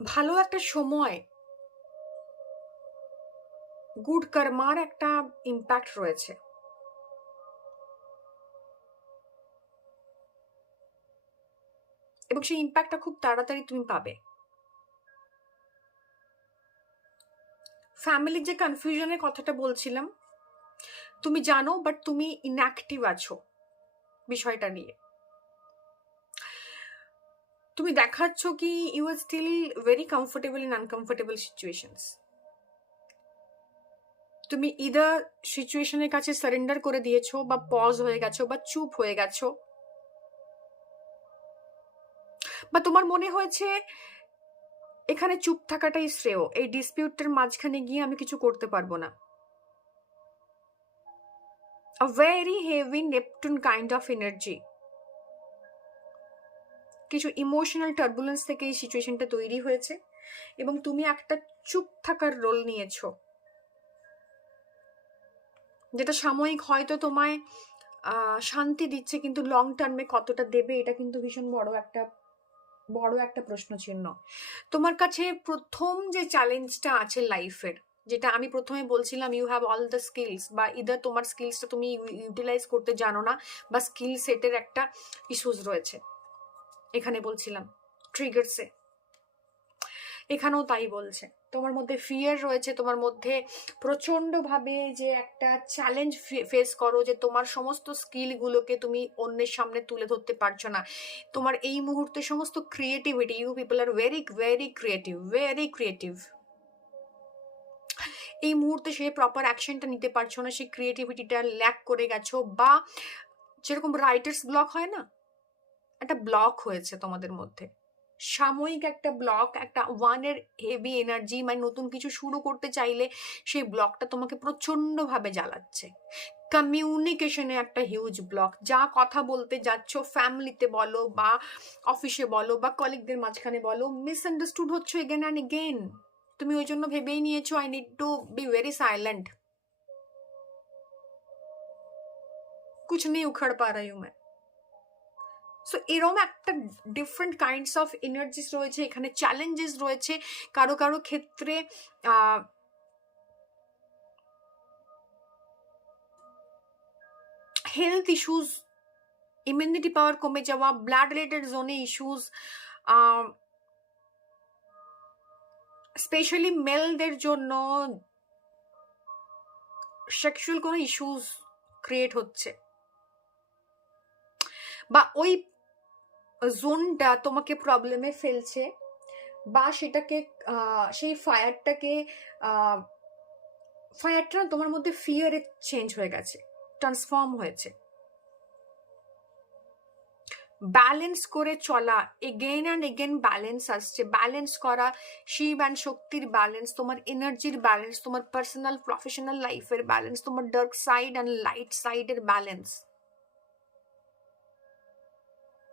ভালো একটা সময়, গুড কর্মার একটা ইম্প্যাক্ট রয়েছে। এবং সেই ইম্প্যাক্টটা খুব তাড়াতাড়ি তুমি পাবে। ফ্যামিলির যে কনফিউশনের কথাটা বলছিলাম, তুমি জানো, বাট তুমি ইনঅ্যাক্টিভ আছো বিষয়টা নিয়ে। তুমি দেখাচ্ছ কি you are still very comfortable in uncomfortable situations. তুমি ইদার সিচুয়েশনের কাছে সারেন্ডার করে দিয়েছো, বা পজ হয়ে গেছো, বা চুপ হয়ে গেছো, বা তোমার মনে হয়েছে এখানে চুপ থাকাটাই শ্রেয়, এই ডিসপিউটের মাঝখানে গিয়ে আমি কিছু করতে পারবো না। A very heavy Neptune kind of energy. কিছু ইমোশনাল টার্বুলেন্স থেকে এই সিচুয়েশনটা তৈরি হয়েছে, এবং তুমি একটা চুপ থাকার রোল নিয়েছো, যেটা সাময়িক হয়তো তোমায় শান্তি দিচ্ছে, কিন্তু লং টার্মে কতটা দেবে এটা কিন্তু ভীষণ বড় একটা প্রশ্ন চিহ্ন। তোমার কাছে প্রথম যে চ্যালেঞ্জটা আছে লাইফের, যেটা আমি প্রথমে বলছিলাম, you have all the skills, বা ইদার তোমার স্কিলসটা তুমি ইউটিলাইজ করতে জানো না, বা স্কিল সেটের একটা ইস্যুস রয়েছে, এখানে বলছিলাম ট্রিগারসে, এখানেও তাই বলছে। তোমার মধ্যে ফিয়ার রয়েছে, তোমার মধ্যে প্রচন্ডভাবে যে একটা চ্যালেঞ্জ ফেস করো, যে তোমার সমস্ত স্কিলগুলোকে তুমি অন্যের সামনে তুলে ধরতে পারছো না। তোমার এই মুহূর্তে সমস্ত creativity, you people are very very creative, very creative. এই মুহূর্তে সে প্রপার অ্যাকশনটা নিতে পারছো না, সেই ক্রিয়েটিভিটিটা ল্যাক করে গেছো, বা যেরকম রাইটার্স ব্লক হয় না, একটা ব্লক হয়েছে তোমাদের মধ্যে, সাময়িক একটা ব্লক, একটা ওয়ানের হেভি এনার্জি, মানে নতুন কিছু শুরু করতে চাইলে সেই ব্লকটা তোমাকে প্রচন্ডভাবে জ্বালাচ্ছে। কমিউনিকেশনে একটা হিউজ ব্লক, যা কথা বলতে যাচ্ছ, ফ্যামিলিতে বলো বা অফিসে বলো বা কলিগদের মাঝখানে বলো, মিসআন্ডারস্টুড হচ্ছে এগেন অ্যান্ড এগেন। তুমি ওই জন্য ভেবেই নিয়েছো I need two be very silent, कुछ नहीं उखड़ पा रही हूं मैं। সো এরকম একটা ডিফারেন্ট কাইন্ডস অফ এনার্জিস রয়েছে এখানে, চ্যালেঞ্জেস রয়েছে কারো কারো ক্ষেত্রে। হেলথ ইস্যুস, ইমিউনিটি পাওয়ার কমে যাওয়া, ব্লাড রিলেটেড জোনে ইস্যুস, স্পেশালি মেলদের জন্য সেক্সুয়াল কোনো ইস্যুস ক্রিয়েট হচ্ছে, বা ওই জোনটা তোমাকে প্রবলেমে ফেলছে, বা সেটাকে সেই ফায়ারটা তোমার মধ্যে ফিয়ারে চেঞ্জ হয়ে গেছে, ট্রান্সফর্ম হয়েছে। ব্যালেন্স করে চলা, এগেন অ্যান্ড এগেন ব্যালেন্স আসছে, ব্যালেন্স করা, শিব অ্যান্ড শক্তির ব্যালেন্স, তোমার এনার্জির ব্যালেন্স, তোমার পার্সোনাল প্রফেশনাল লাইফের ব্যালেন্স, তোমার ডার্ক সাইড অ্যান্ড লাইট সাইডের ব্যালেন্স।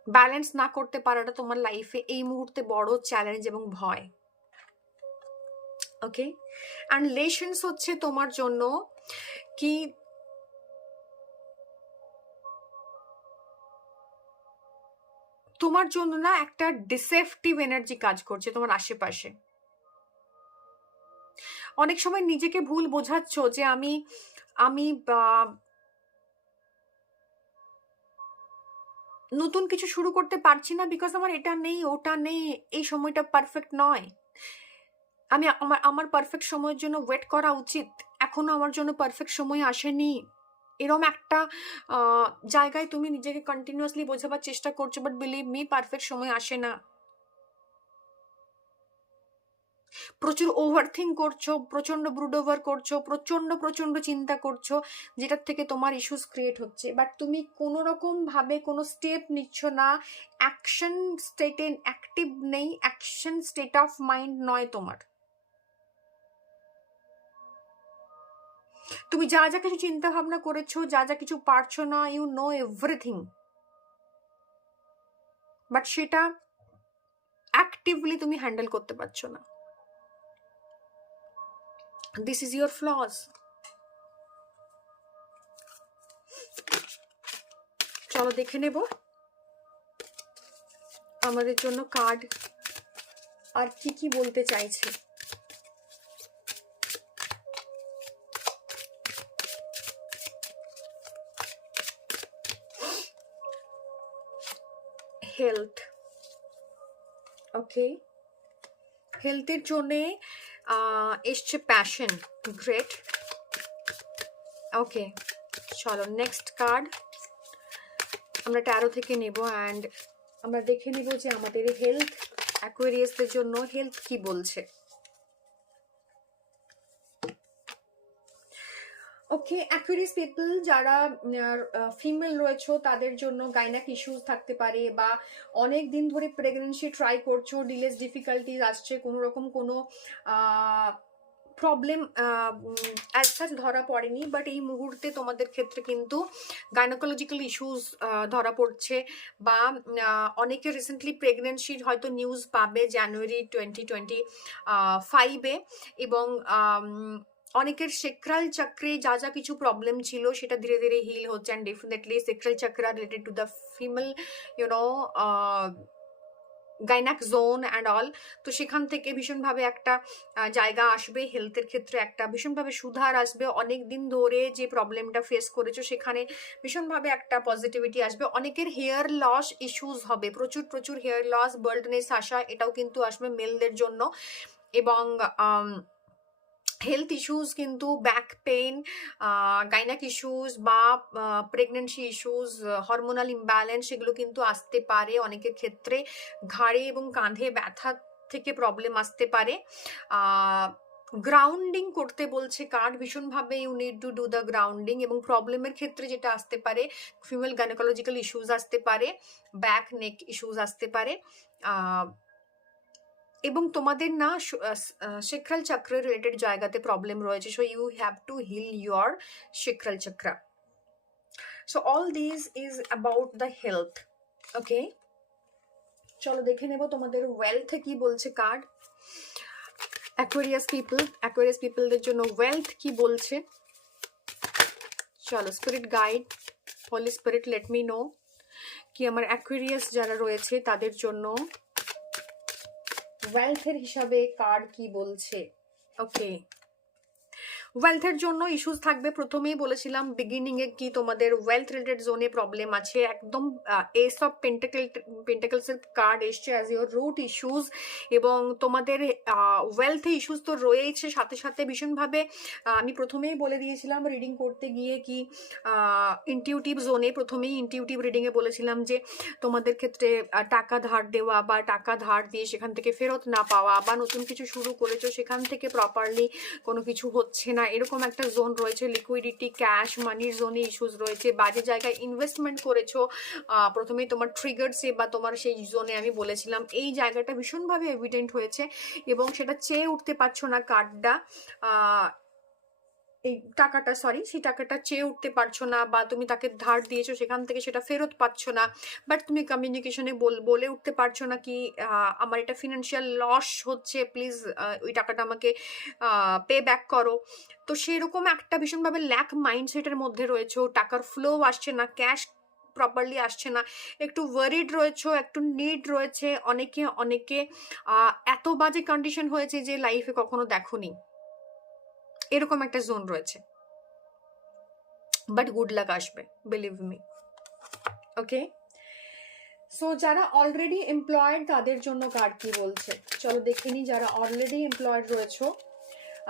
ব্যালেন্স না করতে পারাটা তোমার লাইফে এই মুহূর্তে বড় চ্যালেঞ্জ এবং ভয়। ওকে, অ্যান্ড লেসন্স হচ্ছে তোমার জন্য কি তোমার জন্য না একটা ডিসেপটিভ এনার্জি কাজ করছে তোমার আশেপাশে। অনেক সময় নিজেকে ভুল বোঝাচ্ছ যে আমি নতুন কিছু শুরু করতে পারছি না, বিকজ আমার এটা নেই, ওটা নেই, এই সময়টা পারফেক্ট নয়, আমি আমার পারফেক্ট সময়ের জন্য ওয়েট করা উচিত, এখনো আমার জন্য পারফেক্ট সময় আসেনি। এরকম একটা জায়গায় তুমি নিজেকে কন্টিনিউয়াসলি বোঝাবার চেষ্টা করছো, বাট বিলিভ মি, পারফেক্ট সময় আসে না। প্রচুর ওভারথিঙ্ক করছো, প্রচন্ড ব্রুড ওভার করছো, প্রচন্ড চিন্তা করছো, যেটার থেকে তোমার ইস্যুস ক্রিয়েট হচ্ছে, বাট তুমি কোনো রকম ভাবে কোনো স্টেপ নিচ্ছ না, অ্যাকশন স্টেটে অ্যাক্টিভ নেই, অ্যাকশন স্টেট অফ মাইন্ড নয় তোমার। তুমি যা যা কিছু চিন্তা ভাবনা করেছো, যা যা কিছু পারছো না, ইউ নো এভরিথিং, বাট সেটা অ্যাক্টিভলি তুমি হ্যান্ডেল করতে পারছো না। This is your flaws. চলো দেখে নেব আমাদের জন্য কার্ড আর কি কি বলতে চাইছে। হেলথ, ওকে, হেলথের জন্যে এসছে প্যাশন, গ্রেট। ওকে, চলো নেক্সট কার্ড আমরা ট্যারো থেকে নেব, অ্যান্ড আমরা দেখে নেব যে আমাদের হেলথ, অ্যাকুয়ারিয়াসদের জন্য হেলথ কি বলছে। ওকে, অ্যাকুয়ারিয়াস পিপল যারা ফিমেল রয়েছো তাদের জন্য গাইনাক ইস্যুস থাকতে পারে, বা অনেক দিন ধরে প্রেগনেন্সি ট্রাই করছো, ডিলেস ডিফিকাল্টিজ আসছে, কোনো রকম কোনো প্রবলেম অ্যাজ সাচ ধরা পড়েনি, বাট এই মুহূর্তে তোমাদের ক্ষেত্রে কিন্তু গাইনোকোলজিক্যাল ইস্যুস ধরা পড়ছে, বা অনেকে রিসেন্টলি প্রেগনেন্সির হয়তো নিউজ পাবে জানুয়ারি 2025-এ, এবং অনেকের সেক্রাল চক্রে যা যা কিছু প্রবলেম ছিল সেটা ধীরে ধীরে হিল হচ্ছে, and definitely sacral chakra related to the female gynaec zone and all. তো সেখান থেকে ভীষণভাবে একটা জায়গা আসবে, হেলথের ক্ষেত্রে একটা ভীষণভাবে সুধার আসবে। অনেক দিন ধরে যে প্রবলেমটা ফেস করেছো সেখানে ভীষণভাবে একটা পজিটিভিটি আসবে। অনেকের হেয়ার লস ইস্যুস হবে, প্রচুর প্রচুর হেয়ার লস, বাল্ডনেস আসা, এটাও কিন্তু আসবে মেলদের জন্য। এবং হেলথ ইস্যুস কিন্তু ব্যাক পেইন, গাইনাক ইস্যুস বা প্রেগনেন্সি ইস্যুস, হরমোনাল ইমব্যালেন্স, সেগুলো কিন্তু আসতে পারে অনেকের ক্ষেত্রে। ঘাড়ে এবং কাঁধে ব্যথা থেকে প্রবলেম আসতে পারে। গ্রাউন্ডিং করতে বলছে কার্ড ভীষণভাবে, you need to do the grounding. এবং প্রবলেমের ক্ষেত্রে যেটা আসতে পারে, ফিমেল গাইনোকোলজিক্যাল ইস্যুস আসতে পারে, ব্যাক নেক ইস্যুস আসতে পারে, এবং তোমাদের না সেক্রাল চক্র রিলেটেড জায়গাতে প্রবলেম রয়েছে, so you have to heal your sacral chakra. So all this is about the health. Okay, চলো দেখে নেব তোমাদের ওয়েলথ কি বলছে কার্ড। অ্যাকোয়ারিয়াস পিপলদের জন্য ওয়েলথ কি বলছে। চলো, spirit guide, holy spirit, let me know কি আমার অ্যাকোয়ারিয়াস যারা রয়েছে তাদের জন্য ওয়েলথের হিসাবে কার্ড কি বলছে। ওকে, ওয়েলথের জন্য ইস্যুস থাকবে। প্রথমেই বলেছিলাম বিগিনিং এ কি তোমাদের ওয়েলথ রিলেটেড জোনে প্রবলেম আছে। একদম এস অফ পেন্টাকলস এর কার্ড এসছে অ্যাজ ইউর রুট ইস্যুস, এবং তোমাদের ওয়েলথে ইস্যুস তো রয়েছে, সাথে সাথে ভীষণভাবে আমি প্রথমেই বলে দিয়েছিলাম রিডিং করতে গিয়ে কি ইনটিউটিভ জোনে, প্রথমেই ইনটিউটিভ রিডিংয়ে বলেছিলাম যে তোমাদের ক্ষেত্রে টাকা ধার দেওয়া বা টাকা ধার দিয়ে সেখান থেকে ফেরত না পাওয়া, বা নতুন কিছু শুরু করেছো সেখান থেকে প্রপারলি কোনো কিছু হচ্ছে না, এরকম একটা জোন রয়েছে। লিকুইডিটি, ক্যাশ মানির জোনে ইস্যুস রয়েছে। বাজে জায়গায় ইনভেস্টমেন্ট করেছো প্রথমেই তোমার ট্রিগার্সে বা তোমার সেই জোনে, আমি বলেছিলাম এই জায়গাটা ভীষণভাবে এভিডেন্ট হয়েছে, এবং সেটা চেয়ে উঠতে পারছো না কার্ডটা, এই টাকাটা, সেই টাকাটা চেয়ে উঠতে পারছো না, বা তুমি তাকে ধার দিয়েছো সেখান থেকে সেটা ফেরত পাচ্ছ না, বাট তুমি কমিউনিকেশনে বলে উঠতে পারছো না কি আমার এটা ফিনান্সিয়াল লস হচ্ছে, প্লিজ ওই টাকাটা আমাকে পে ব্যাক করো। তো সেরকম একটা ভীষণভাবে ল্যাক মাইন্ডসেটের মধ্যে রয়েছে, টাকার ফ্লো আসছে না, ক্যাশ প্রপারলি আসছে না, একটু ওয়ারিড রয়েছে, একটু নিড রয়েছে। অনেকে এত বাজে কন্ডিশন হয়েছে যে লাইফে কখনো দেখোনি, এরকম একটা জোন রয়েছে, বাট গুড লাক আসবে, বিলিভ মি। ওকে, সো যারা অলরেডি এমপ্লয়েড তাদের জন্য কার্ড কি বলছে, চলো দেখে নি। যারা অলরেডি এমপ্লয়েড রয়েছে,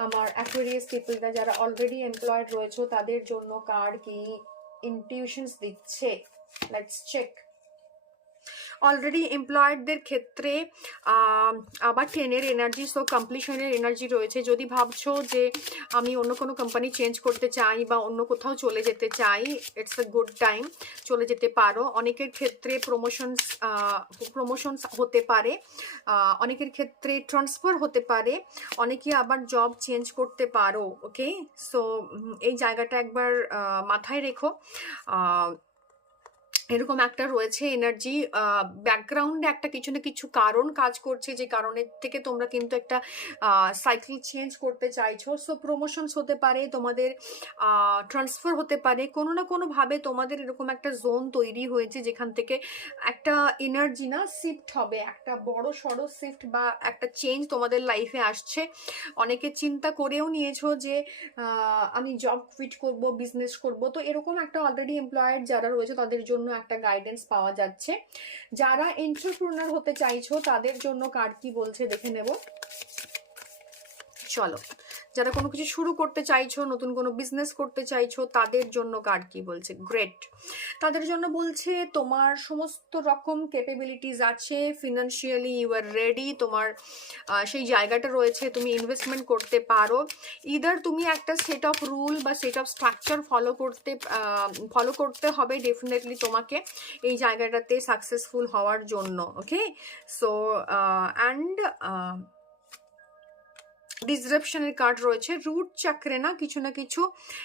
আমার অ্যাকুয়ারিয়াস পিপলরা যারা অলরেডি এমপ্লয়েড রয়েছে তাদের জন্য কার্ড কি ইনটিউশনস দিচ্ছে, লেটস চেক। অলরেডি এমপ্লয়েডদের ক্ষেত্রে আবার 10-এর এনার্জি, সো কমপ্লিশনের এনার্জি রয়েছে। যদি ভাবছো যে আমি অন্য কোনো কোম্পানি চেঞ্জ করতে চাই বা অন্য কোথাও চলে যেতে চাই, ইটস আ গুড টাইম, চলে যেতে পারো। অনেকের ক্ষেত্রে প্রমোশনস হতে পারে, অনেকের ক্ষেত্রে ট্রান্সফার হতে পারে, অনেকে আবার জব চেঞ্জ করতে পারো। ওকে, সো এই জায়গাটা একবার মাথায় রেখো। এরকম একটা রয়েছে এনার্জি, ব্যাকগ্রাউন্ডে একটা কিছু না কিছু কারণ কাজ করছে, যে কারণের থেকে তোমরা কিন্তু একটা সাইকেল চেঞ্জ করতে চাইছো। সো প্রমোশনস হতে পারে, তোমাদের ট্রান্সফার হতে পারে, কোনো না কোনোভাবে তোমাদের এরকম একটা জোন তৈরি হয়েছে যেখান থেকে একটা এনার্জি না শিফট হবে, একটা বড় সড়ো শিফট বা একটা চেঞ্জ তোমাদের লাইফে আসছে। অনেকে চিন্তা করেও নিয়েছো যে আমি জব কুইট করব, বিজনেস করব। তো এরকম একটা অলরেডি এমপ্লয়েড যারা রয়েছে তাদের জন্য একটা গাইডেন্স পাওয়া যাচ্ছে। যারা এন্টারপ্রেনার হতে চাইছো তাদের জন্য কার্ড কি বলছে দেখে নেব। চলো, যারা কোনো কিছু শুরু করতে চাইছো, নতুন কোনো বিজনেস করতে চাইছো, তাদের জন্য কার্ড কি বলছে? গ্রেট। তাদের জন্য বলছে তোমার সমস্ত রকম ক্যাপাবিলিটিস আছে, ফিনান্সিয়ালি ইউ আর রেডি, তোমার সেই জায়গাটা রয়েছে, তুমি ইনভেস্টমেন্ট করতে পারো। ইদার তুমি একটা সেট অফ রুল বা সেট অফ স্ট্রাকচার ফলো করতে হবে ডেফিনেটলি তোমাকে এই জায়গাটাতে সাকসেসফুল হওয়ার জন্য। ওকে, সো অ্যান্ড ডিসরাপশনের কার্ড রয়েছে। রুট চক্রে না কিছু না কিছু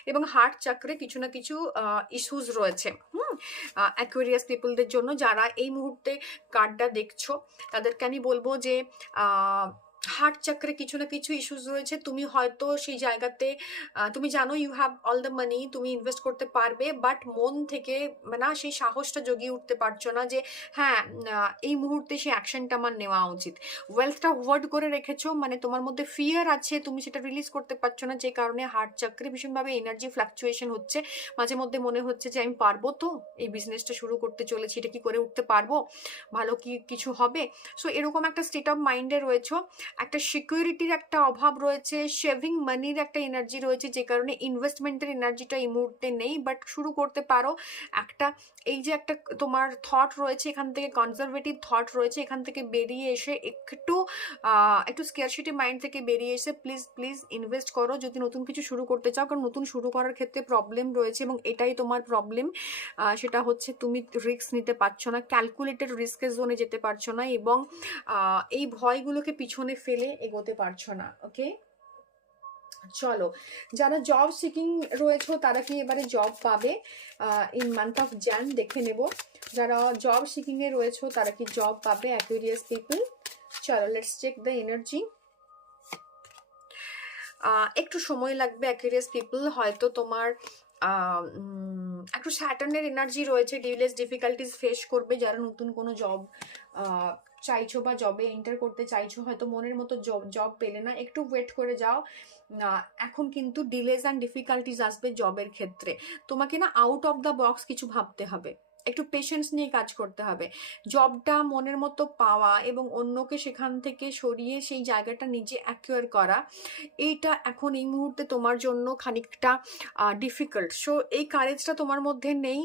এবং হার্ট চক্রে কিছু না কিছু ইস্যুস রয়েছে অ্যাকুয়ারিয়াস পিপলদের জন্য। যারা এই মুহূর্তে কার্ডটা দেখছো তাদেরকে আমি বলবো যে হার্ট চক্রে কিছু না কিছু ইস্যুস রয়েছে। তুমি হয়তো সেই জায়গাতে তুমি জানো you have all the money, তুমি ইনভেস্ট করতে পারবে, বাট মন থেকে না সেই সাহসটা জগিয়ে উঠতে পারছো না যে হ্যাঁ এই মুহূর্তে সেই অ্যাকশনটা আমার নেওয়া উচিত। ওয়েলথটা হোয়ার্ড করে রেখেছো, মানে তোমার মধ্যে ফিয়ার আছে, তুমি সেটা রিলিজ করতে পারছো না, যে কারণে হার্ট চক্রে ভীষণভাবে এনার্জি ফ্লাকচুয়েশন হচ্ছে। মাঝে মধ্যে মনে হচ্ছে যে আমি পারবো তো, এই বিজনেসটা শুরু করতে চলেছি, এটা কি করে উঠতে পারবো, ভালো কি কিছু হবে। সো এরকম একটা স্টেট অফ মাইন্ডে রয়েছো। একটা সিকিউরিটির একটা অভাব রয়েছে, সেভিং মানির একটা এনার্জি রয়েছে, যে কারণে ইনভেস্টমেন্টের এনার্জিটা এই মুহূর্তে নেই, বাট শুরু করতে পারো। একটা এই যে একটা তোমার থট রয়েছে, এখান থেকে কনজারভেটিভ থট রয়েছে, এখান থেকে বেরিয়ে এসে একটু স্কেয়ারসিটি মাইন্ড থেকে বেরিয়ে এসে প্লিজ প্লিজ ইনভেস্ট করো যদি নতুন কিছু শুরু করতে চাও। কারণ নতুন শুরু করার ক্ষেত্রে প্রবলেম রয়েছে এবং এটাই তোমার প্রবলেম, সেটা হচ্ছে তুমি রিস্ক নিতে পারছো না, ক্যালকুলেটেড রিস্কের জোনে যেতে পারছো না এবং এই ভয়গুলোকে পিছনে ফেলে এগোতে পারছো না। ওকে, চলো, যারা জব সিকিং রয়েছে তারা কি এবারে জব পাবে ইন মান্থ অফ জ্যান? দেখে নেব যারা জব সিকিং এ রয়েছে তারা কি জব পাবে অ্যাকুয়ারিয়াস পিপল। চলো, লেটস চেক দ্য এনার্জি। একটু সময় লাগবে অ্যাকুয়ারিয়াস পিপল, হয়তো তোমার একটু স্যাটার্নের এনার্জি রয়েছে, ডিউলেস ডিফিকাল্টিস ফেস করবে যারা নতুন কোনো জব চাইছো বা জবে এন্টার করতে চাইছো, হয়তো মনের মতো জব পেলে না, একটু ওয়েট করে যাও। এখন কিন্তু ডিলেজ অ্যান্ড ডিফিকাল্টিস আসবে জবের ক্ষেত্রে, তোমাকে না আউট অফ দ্য বক্স কিছু ভাবতে হবে, একটু পেশেন্স নিয়ে কাজ করতে হবে। জবটা মনের মতো পাওয়া এবং অন্যকে সেখান থেকে সরিয়ে সেই জায়গাটা নিজে অ্যাকুয়ার করা, এইটা এখন এই মুহূর্তে তোমার জন্য খানিকটা ডিফিকাল্ট। সো এই কারেজটা তোমার মধ্যে নেই,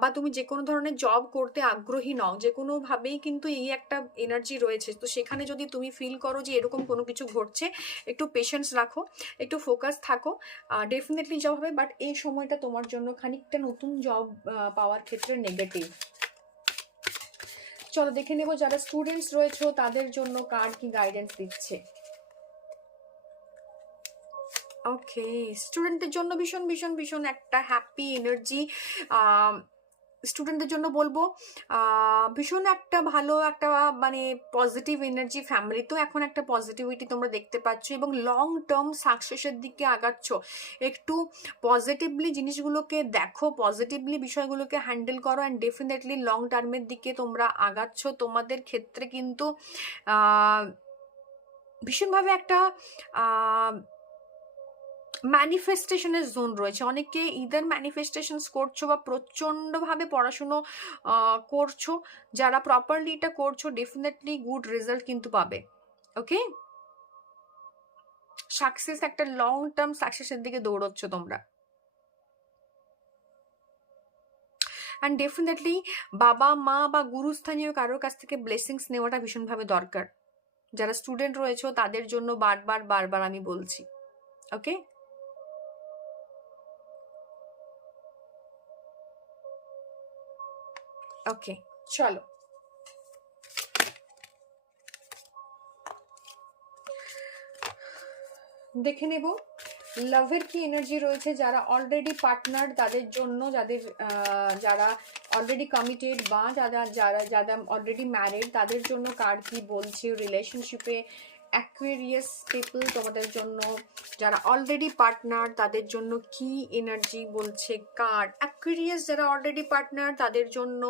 বা তুমি যে কোনো ধরনের জব করতে আগ্রহী নও, যে কোনোভাবেই কিন্তু এই একটা এনার্জি রয়েছে। তো সেখানে যদি তুমি ফিল করো যে এরকম কোনো কিছু ঘটছে, একটু পেশেন্স রাখো, একটু ফোকাস থাকো, ডেফিনেটলি জব হবে। বাট এই সময়টা তোমার জন্য খানিকটা নতুন জব পাওয়ার ক্ষেত্রে নেগেটিভ। চলো দেখে নেব যারা স্টুডেন্টস রয়েছে তাদের জন্য কার্ড কি গাইডেন্স দিচ্ছে। ওকে, স্টুডেন্টদের জন্য ভীষণ ভীষণ ভীষণ একটা হ্যাপি এনার্জি। স্টুডেন্টদের জন্য বলবো ভীষণ একটা ভালো একটা মানে পজিটিভ এনার্জি। ফ্যামিলি তো এখন একটা পজিটিভিটি তোমরা দেখতে পাচ্ছ এবং লং টার্ম সাকসেসের দিকে আগাচ্ছ। একটু পজিটিভলি জিনিসগুলোকে দেখো, পজিটিভলি বিষয়গুলোকে হ্যান্ডেল করো, অ্যান্ড ডেফিনেটলি লং টার্মের দিকে তোমরা আগাচ্ছ। তোমাদের ক্ষেত্রে কিন্তু ভীষণভাবে একটা ম্যানিফেস্টেশনের জোন রয়েছে। অনেকে ইদার ম্যানিফেস্টেশনস করছো বা প্রচণ্ডভাবে পড়াশুনো করছো, যারা প্রপারলি এটা করছো ডেফিনেটলি গুড রেজাল্ট কিন্তু পাবে। ওকে, সাকসেস, একটা লং টার্ম সাকসেসের দিকে দৌড়চ্ছ তোমরা। অ্যান্ড ডেফিনেটলি বাবা মা বা গুরুস্থানীয় কারোর কাছ থেকে ব্লেসিংস নেওয়াটা ভীষণভাবে দরকার। যারা স্টুডেন্ট রয়েছে তাদের জন্য বারবার বারবার আমি বলছি। ওকে, ওকে, চলো দেখে নেব লাভের কি এনার্জি রয়েছে যারা অলরেডি পার্টনার তাদের জন্য, যারা অলরেডি কমিটেড বা যারা অলরেডি ম্যারিড তাদের জন্য কার্ড কি বলছে রিলেশনশিপে। অ্যাকুয়ারিয়াস পিপল তোমাদের জন্য, যারা অলরেডি পার্টনার তাদের জন্য কি এনার্জি বলছে কার্ড। অ্যাকুয়ারিয়াস যারা অলরেডি পার্টনার তাদের জন্য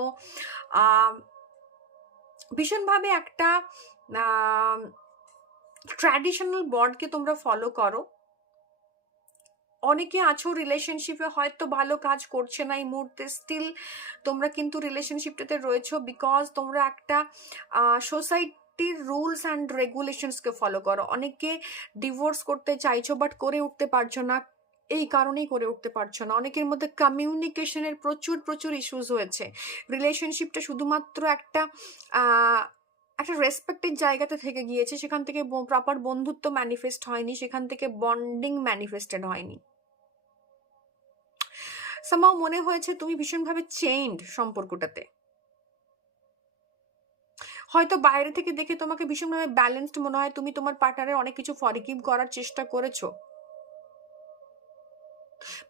ভীষণভাবে একটা ট্র্যাডিশনাল বন্ডকে তোমরা ফলো করো। অনেকে আছো রিলেশনশিপে হয়তো ভালো কাজ করছে না এই মুহূর্তে, স্টিল তোমরা কিন্তু রিলেশনশিপটাতে রয়েছো বিকজ তোমরা একটা সোসাইটির রুলস অ্যান্ড রেগুলেশনসকে ফলো করো। অনেকে ডিভোর্স করতে চাইছো বাট করে উঠতে পারছো না, এই কারণেই করে উঠতে পারছো না। অনেকের মধ্যে কমিউনিকেশনের প্রচুর প্রচুর ইস্যুস হয়েছে। রিলেশনশিপটা শুধুমাত্র একটা একটা রেসপেক্টের জায়গাতে থেকে গিয়েছে, সেখান থেকে প্রপার বন্ধুত্ব ম্যানিফেস্ট হয়নি, সেখান থেকে বন্ডিং ম্যানিফেস্টেড হয়নি। সামহাও মনে হয়েছে তুমি ভীষণভাবে চেইনড সম্পর্কটাতে। হয়তো বাইরে থেকে দেখে তোমাকে ভীষণভাবে ব্যালেন্সড মনে হয়, তুমি তোমার পার্টনারের অনেক কিছু ফরগিভ করার চেষ্টা করেছো,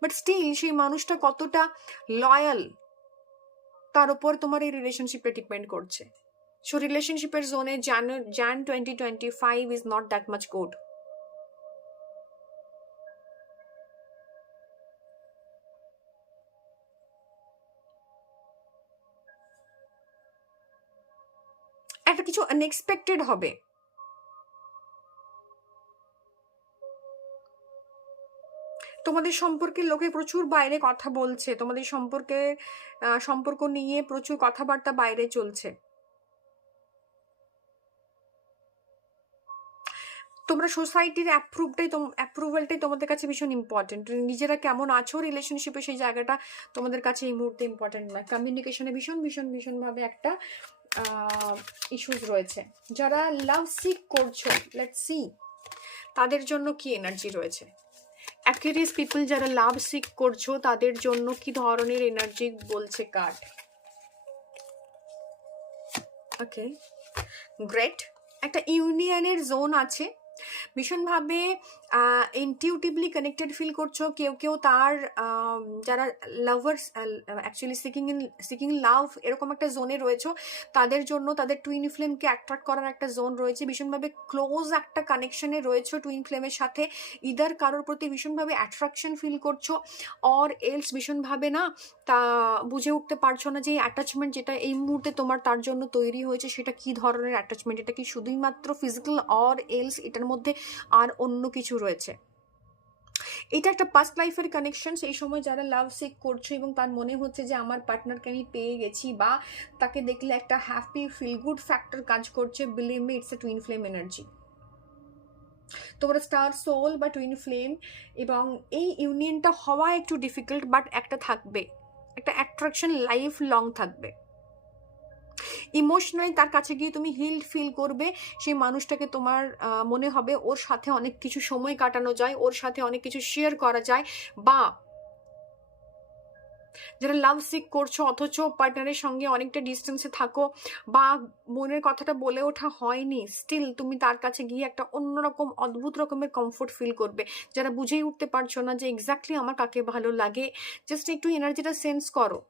বাট স্টিল সেই মানুষটা কতটা লয়াল তার উপর তোমার এই রিলেশনশিপে ডিপেন্ড করছে। সো রিলেশনশিপের জোনে jan 2025 is not that much good. একটা কিছু আনএক্সপেক্টেড হবে। তোমাদের সম্পর্কে লোকে প্রচুর বাইরে কথা বলছে, তোমাদের সম্পর্ক নিয়ে প্রচুর কথাবার্তা বাইরে চলছে। তোমরা সোসাইটির অ্যাপ্রুভালটাই তোমাদের কাছে ভীষণ ইম্পর্টেন্ট। নিজেরা কেমন আছো রিলেশনশিপে, সেই জায়গাটা তোমাদের কাছে এই মুহূর্তে ইম্পর্টেন্ট নয়। কমিউনিকেশনে ভীষণভাবে একটা ইস্যুস রয়েছে। যারা লাভ সিক করছো, লেটস সি তাদের জন্য কি এনার্জি রয়েছে। অ্যাকুয়ারিয়াস পিপল যারা লাভ সিক করছো তাদের জন্য কি ধরনের এনার্জি বলছে কার্ড। ওকে, গ্রেট। একটা ইউনিয়নের জোন আছে, ভীষণভাবে ইনটিউটিভলি কানেক্টেড ফিল করছো। কেউ তার যারা লাভার্স অ্যাকচুয়ালি সিকিং লাভ এরকম একটা জোনে রয়েছে, তাদের জন্য তাদের টুইন ফ্লেমকে অ্যাট্রাক্ট করার একটা জোন রয়েছে। ভীষণভাবে ক্লোজ একটা কানেকশনে রয়েছে টুইন ফ্লেমের সাথে। ইদার কারোর প্রতি ভীষণভাবে অ্যাট্রাকশন ফিল করছো, অর এলস ভীষণভাবে না তা বুঝে উঠতে পারছো না যে অ্যাটাচমেন্ট যেটা এই মুহূর্তে তোমার তার জন্য তৈরি হয়েছে সেটা কি ধরনের অ্যাটাচমেন্ট। এটা কি শুধুই মাত্র ফিজিক্যাল, অর এলস এটার মধ্যে আর অন্য কিছু রয়েছে। এটা একটা পাস্ট লাইফের কানেকশন। সেই সময় যারা লাভ সিক করছো এবং তার মনে হচ্ছে যে আমার পার্টনারকে আমি পেয়ে গেছি, বা তাকে দেখলে একটা হ্যাপি ফিল গুড ফ্যাক্টর কাজ করছে, believe me it's a twin flame energy. তোমরা স্টার সোল বা টুইন ফ্লেম, এবং এই ইউনিয়নটা হওয়া একটু ডিফিকাল্ট, বাট একটা থাকবে, একটা অ্যাট্রাকশন লাইফ লং থাকবে। ইমোশনালি তার কাছে গিয়ে তুমি হিল্ড ফিল করবে। সেই মানুষটাকে তোমার মনে হবে ওর সাথে অনেক কিছু সময় কাটানো যায়, ওর সাথে অনেক কিছু শেয়ার করা যায়। বা যারা লাভ সিক করছো অথচ পার্টনারের সঙ্গে অনেকটা ডিস্টেন্সে থাকো, বা মনের কথাটা বলে ওঠা হয়নি, স্টিল তুমি তার কাছে গিয়ে একটা অন্যরকম অদ্ভুত রকমের কমফোর্ট ফিল করবে। যারা বুঝেই উঠতে পারছো না যে এক্স্যাক্টলি আমার কাকে ভালো লাগে, জাস্ট একটু এনার্জিটা সেন্স করো,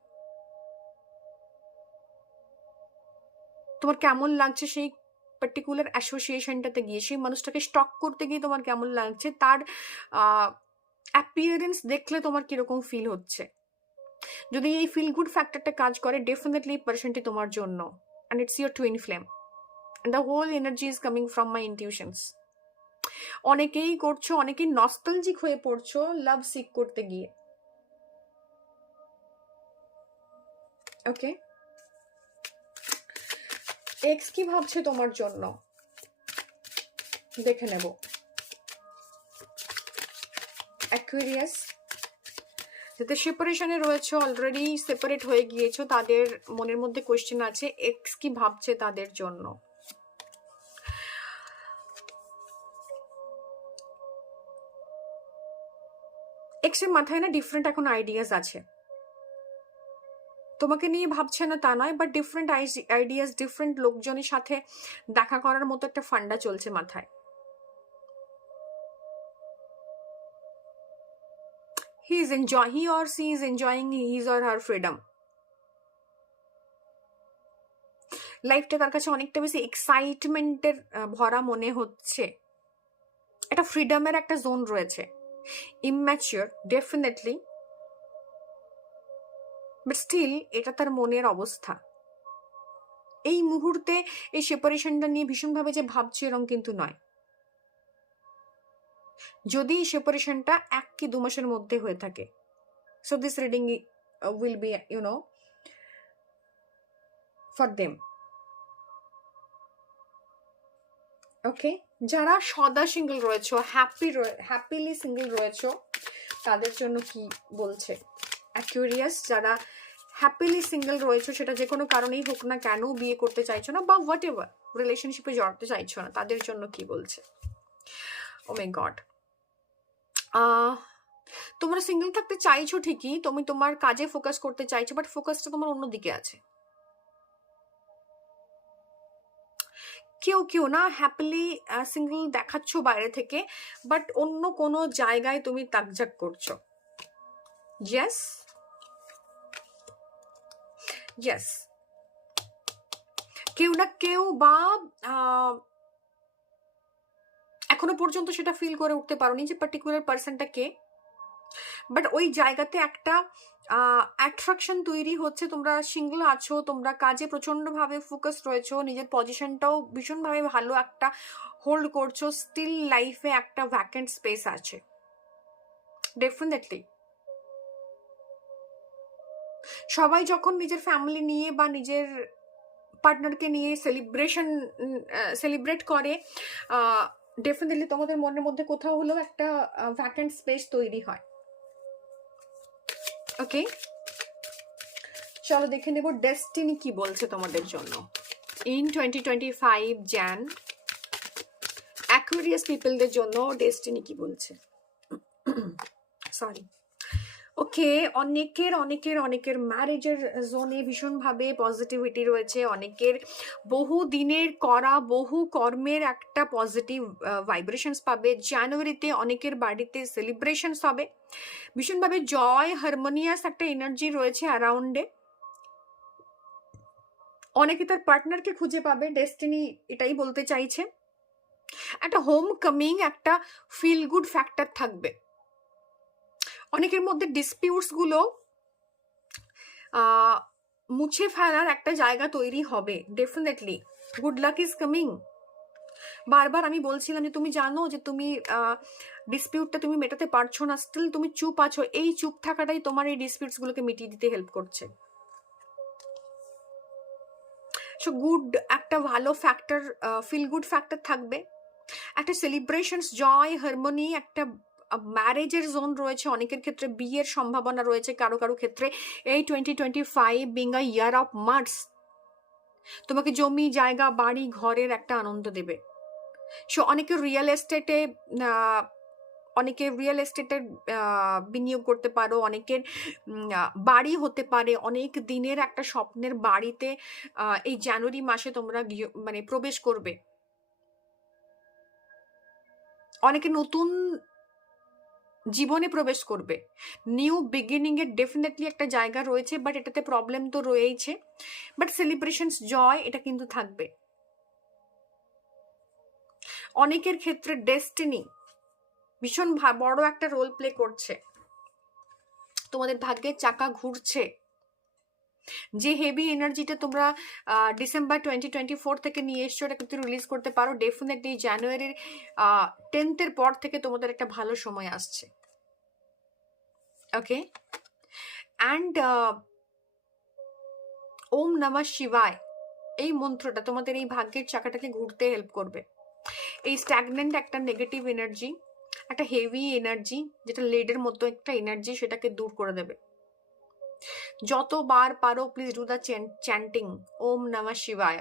তোমার কেমন লাগছে সেই পার্টিকুলার অ্যাসোসিয়েশনটাতে গিয়ে, সেই মানুষটাকে স্টক করতে গিয়ে তোমার কেমন লাগছে, তার অ্যাপিয়ারেন্স দেখলে তোমার কিরকম ফিল হচ্ছে। যদি এই ফিল গুড ফ্যাক্টরটা কাজ করে, ডেফিনেটলি পার্সনটি তোমার জন্য, and it's your twin flame, and the whole energy is coming from my intuitions. অনেকেই করছো, অনেকেই নস্টালজিক হয়ে পড়ছো লাভ সিক করতে গিয়ে। ওকে, এক্স কি ভাবছে তোমার জন্য দেখে নেব। অ্যাকুয়ারিয়াস যাতে সেপারেশনে রয়েছে, অলরেডি সেপারেট হয়ে গিয়েছো, তাদের মনের মধ্যে কোয়েশ্চেন আছে এক্স কি ভাবছে তাদের জন্য। এক্স এর মাথায় না ডিফারেন্ট এখন আইডিয়াস আছে, তোমাকে নিয়ে ভাবছে না তা নয়, বাট ডিফারেন্ট আইডিয়াস, ডিফারেন্ট লোকজনের সাথে দেখা করার মতো একটা ফান্ডা চলছে মাথায়। he or she is enjoying his or her freedom. লাইফটা তার কাছে অনেকটা বেশি এক্সাইটমেন্টের ভরা মনে হচ্ছে। একটা ফ্রিডমের একটা জোন রয়েছে। ইম্যাচিওর ডেফিনেটলি, বাট স্টিল এটা তার মনের অবস্থা। এই মুহূর্তে এই সেপারেশনটা নিয়ে ভীষণভাবে যে ভাবছে এরকম কিন্তু নয়। যদি এই সেপারেশনটা 1 কি 2 মাসের মধ্যে হয়ে থাকে, so this reading will be for them. Okay, যারা সদা সিঙ্গেল রয়েছে, হ্যাপিলি সিঙ্গেল রয়েছে, তাদের জন্য কি বলছে অ্যাকুয়ারিয়াস? যারা হ্যাপিলি সিঙ্গেল রয়েছে, সেটা যে কোনো কারণেই হোক না কেন, বিয়ে করতে চাইছো না বা হোয়াট এভার, রিলেশনশিপে জড়াতে চাইছো না, তাদের জন্য কি বলছে? ও মাই গড, তোমরা সিঙ্গেল থাকতে চাইছো ঠিকই, তুমি তোমার কাজে ফোকাস করতে চাইছো, বাট ফোকাসটা তোমার অন্যদিকে আছে। কেউ কেউ না হ্যাপিলি সিঙ্গেল দেখাচ্ছ বাইরে থেকে, বাট অন্য কোনো জায়গায় তুমি তাকঝাক করছো। ইয়েস ইয়েস, কেউ না কেউ বা এখনো পর্যন্ত সেটা ফিল করে উঠতে পারোনি যে পার্টিকুলার পার্সনটা কে, বাট ওই জায়গাতে একটা অ্যাট্রাকশন তৈরি হচ্ছে। তোমরা সিঙ্গেল আছো, তোমরা কাজে প্রচন্ডভাবে ফোকাস রয়েছো, নিজের পজিশনটাও ভীষণভাবে ভালো একটা হোল্ড করছো, স্টিল লাইফে একটা ভ্যাকেন্ট স্পেস আছে ডেফিনেটলি। সবাই যখন নিজের ফ্যামিলি নিয়ে বা নিজের পার্টনারকে নিয়ে সেলিব্রেট করে, ডেফিনেটলি তোমাদের মনের মধ্যে কোথাও হলেও একটা ভ্যাকেন্ট স্পেস তৈরি হয়। ওকে, চলো দেখে নেব ডেস্টিনি কি বলছে তোমাদের জন্য ইন 2025 jan। অ্যাকুয়ারিয়াস পিপলদের জন্য ডেস্টিনি কি বলছে? সরি। ওকে, অনেকের ম্যারেজের জোনে ভীষণভাবে পজিটিভিটি রয়েছে, অনেকের বহু দিনের করা বহু কর্মের একটা পজিটিভ ভাইব্রেশনস পাবে। জানুয়ারিতে অনেকের বাড়িতে সেলিব্রেশনস হবে, ভীষণভাবে জয় হারমোনিয়াস একটা এনার্জি রয়েছে অ্যারাউন্ডে। অনেকে তার পার্টনারকে খুঁজে পাবে, ডেস্টিনি এটাই বলতে চাইছে। একটা হোম কামিং, একটা ফিল গুড ফ্যাক্টর থাকবে। অনেকের মধ্যে ডিসপিউটস গুলো মুছে ফেলার একটা জায়গা তৈরি হবে definitely. Good luck is coming. বারবার আমি বলছিলাম যে তুমি জানো যে তুমি ডিসপিউটটা তুমি মেটাতে পারছো না, স্টিল তুমি চুপ আছো, এই চুপ থাকাটাই তোমার এই ডিসপিউটস গুলোকে মিটিয়ে দিতে হেল্প করছে। সো গুড একটা ভালো ফ্যাক্টর, ফিল গুড ফ্যাক্টর থাকবে, একটা সেলিব্রেশনস, জয় হারমোনি, একটা ম্যারেজের জোন রয়েছে। অনেকের ক্ষেত্রে বিয়ের সম্ভাবনা রয়েছে, কারো কারো ক্ষেত্রে এই 2025 being a year of Mars তোমাকে জমি জায়গা বাড়ি ঘরের একটা আনন্দ দেবে। সো অনেকে রিয়েল এস্টেটের বিনিয়োগ করতে পারো, অনেকের বাড়ি হতে পারে, অনেক দিনের একটা স্বপ্নের বাড়িতে এই জানুয়ারি মাসে তোমরা মানে প্রবেশ করবে। অনেকে নতুন জীবনে প্রবেশ করবে, নিউ বিগিনিং এর ডেফিনেটলি একটা জায়গা রয়েছে, বাট এটাতে প্রবলেম তো রয়েছে, বাট সেলিব্রেশনস জয় এটা কিন্তু থাকবে। অনেকের ক্ষেত্রে ডেস্টিনি ভীষণ বড় একটা রোল প্লে করছে, তোমাদের ভাগ্যের চাকা ঘুরছে। যে হেভি এনার্জিটা তোমরা ডিসেম্বর 2024 থেকে নিয়ে এসছো, এটা কিন্তু রিলিজ করতে পারো ডেফিনেটলি। জানুয়ারির 10th পর থেকে তোমাদের একটা ভালো সময় আসছে। ওকে, অ্যান্ড ওম নমঃ শিবায় এই মন্ত্রটা তোমাদের এই ভাগ্যের চাকাটাকে ঘুরতে হেল্প করবে। এই স্ট্যাগনেন্ট একটা নেগেটিভ এনার্জি, একটা হেভি এনার্জি, যেটা লেডের মতো একটা এনার্জি, সেটাকে দূর করে দেবে। যতবার পারো প্লিজ ডু দ্য চ্যান্টিং ওম নমঃ শিবায়।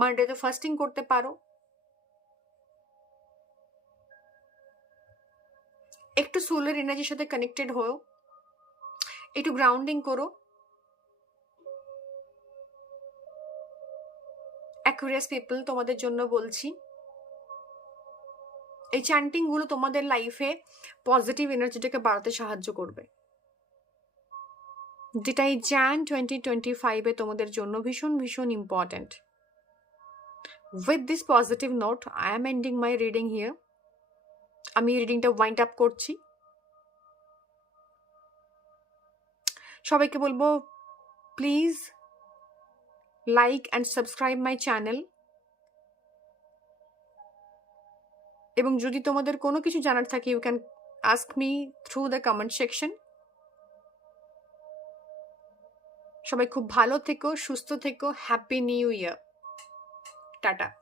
মানডেতে ফাস্টিং করতে পারো, একটু সোলার এনার্জির সাথে কানেক্টেড হও, একটু গ্রাউন্ডিং করো। অ্যাকুয়ারিয়াস পিপল তোমাদের জন্য বলছি, এই চ্যান্টিং গুলো তোমাদের লাইফে পজিটিভ এনার্জিটাকে বাড়াতে সাহায্য করবে, যেটা এই jan 2025 তোমাদের জন্য ভীষণ ভীষণ important. With this positive note I am ending my reading here. আমি রিডিংটা ওয়াইন্ড আপ করছি। সবাইকে বলবো please like and subscribe my channel, এবং যদি তোমাদের কোনো কিছু জানার থাকে you can ask me through the comment section. সবাই খুব ভালো থেকো, সুস্থ থেকো, হ্যাপি নিউ ইয়ার। টাটা।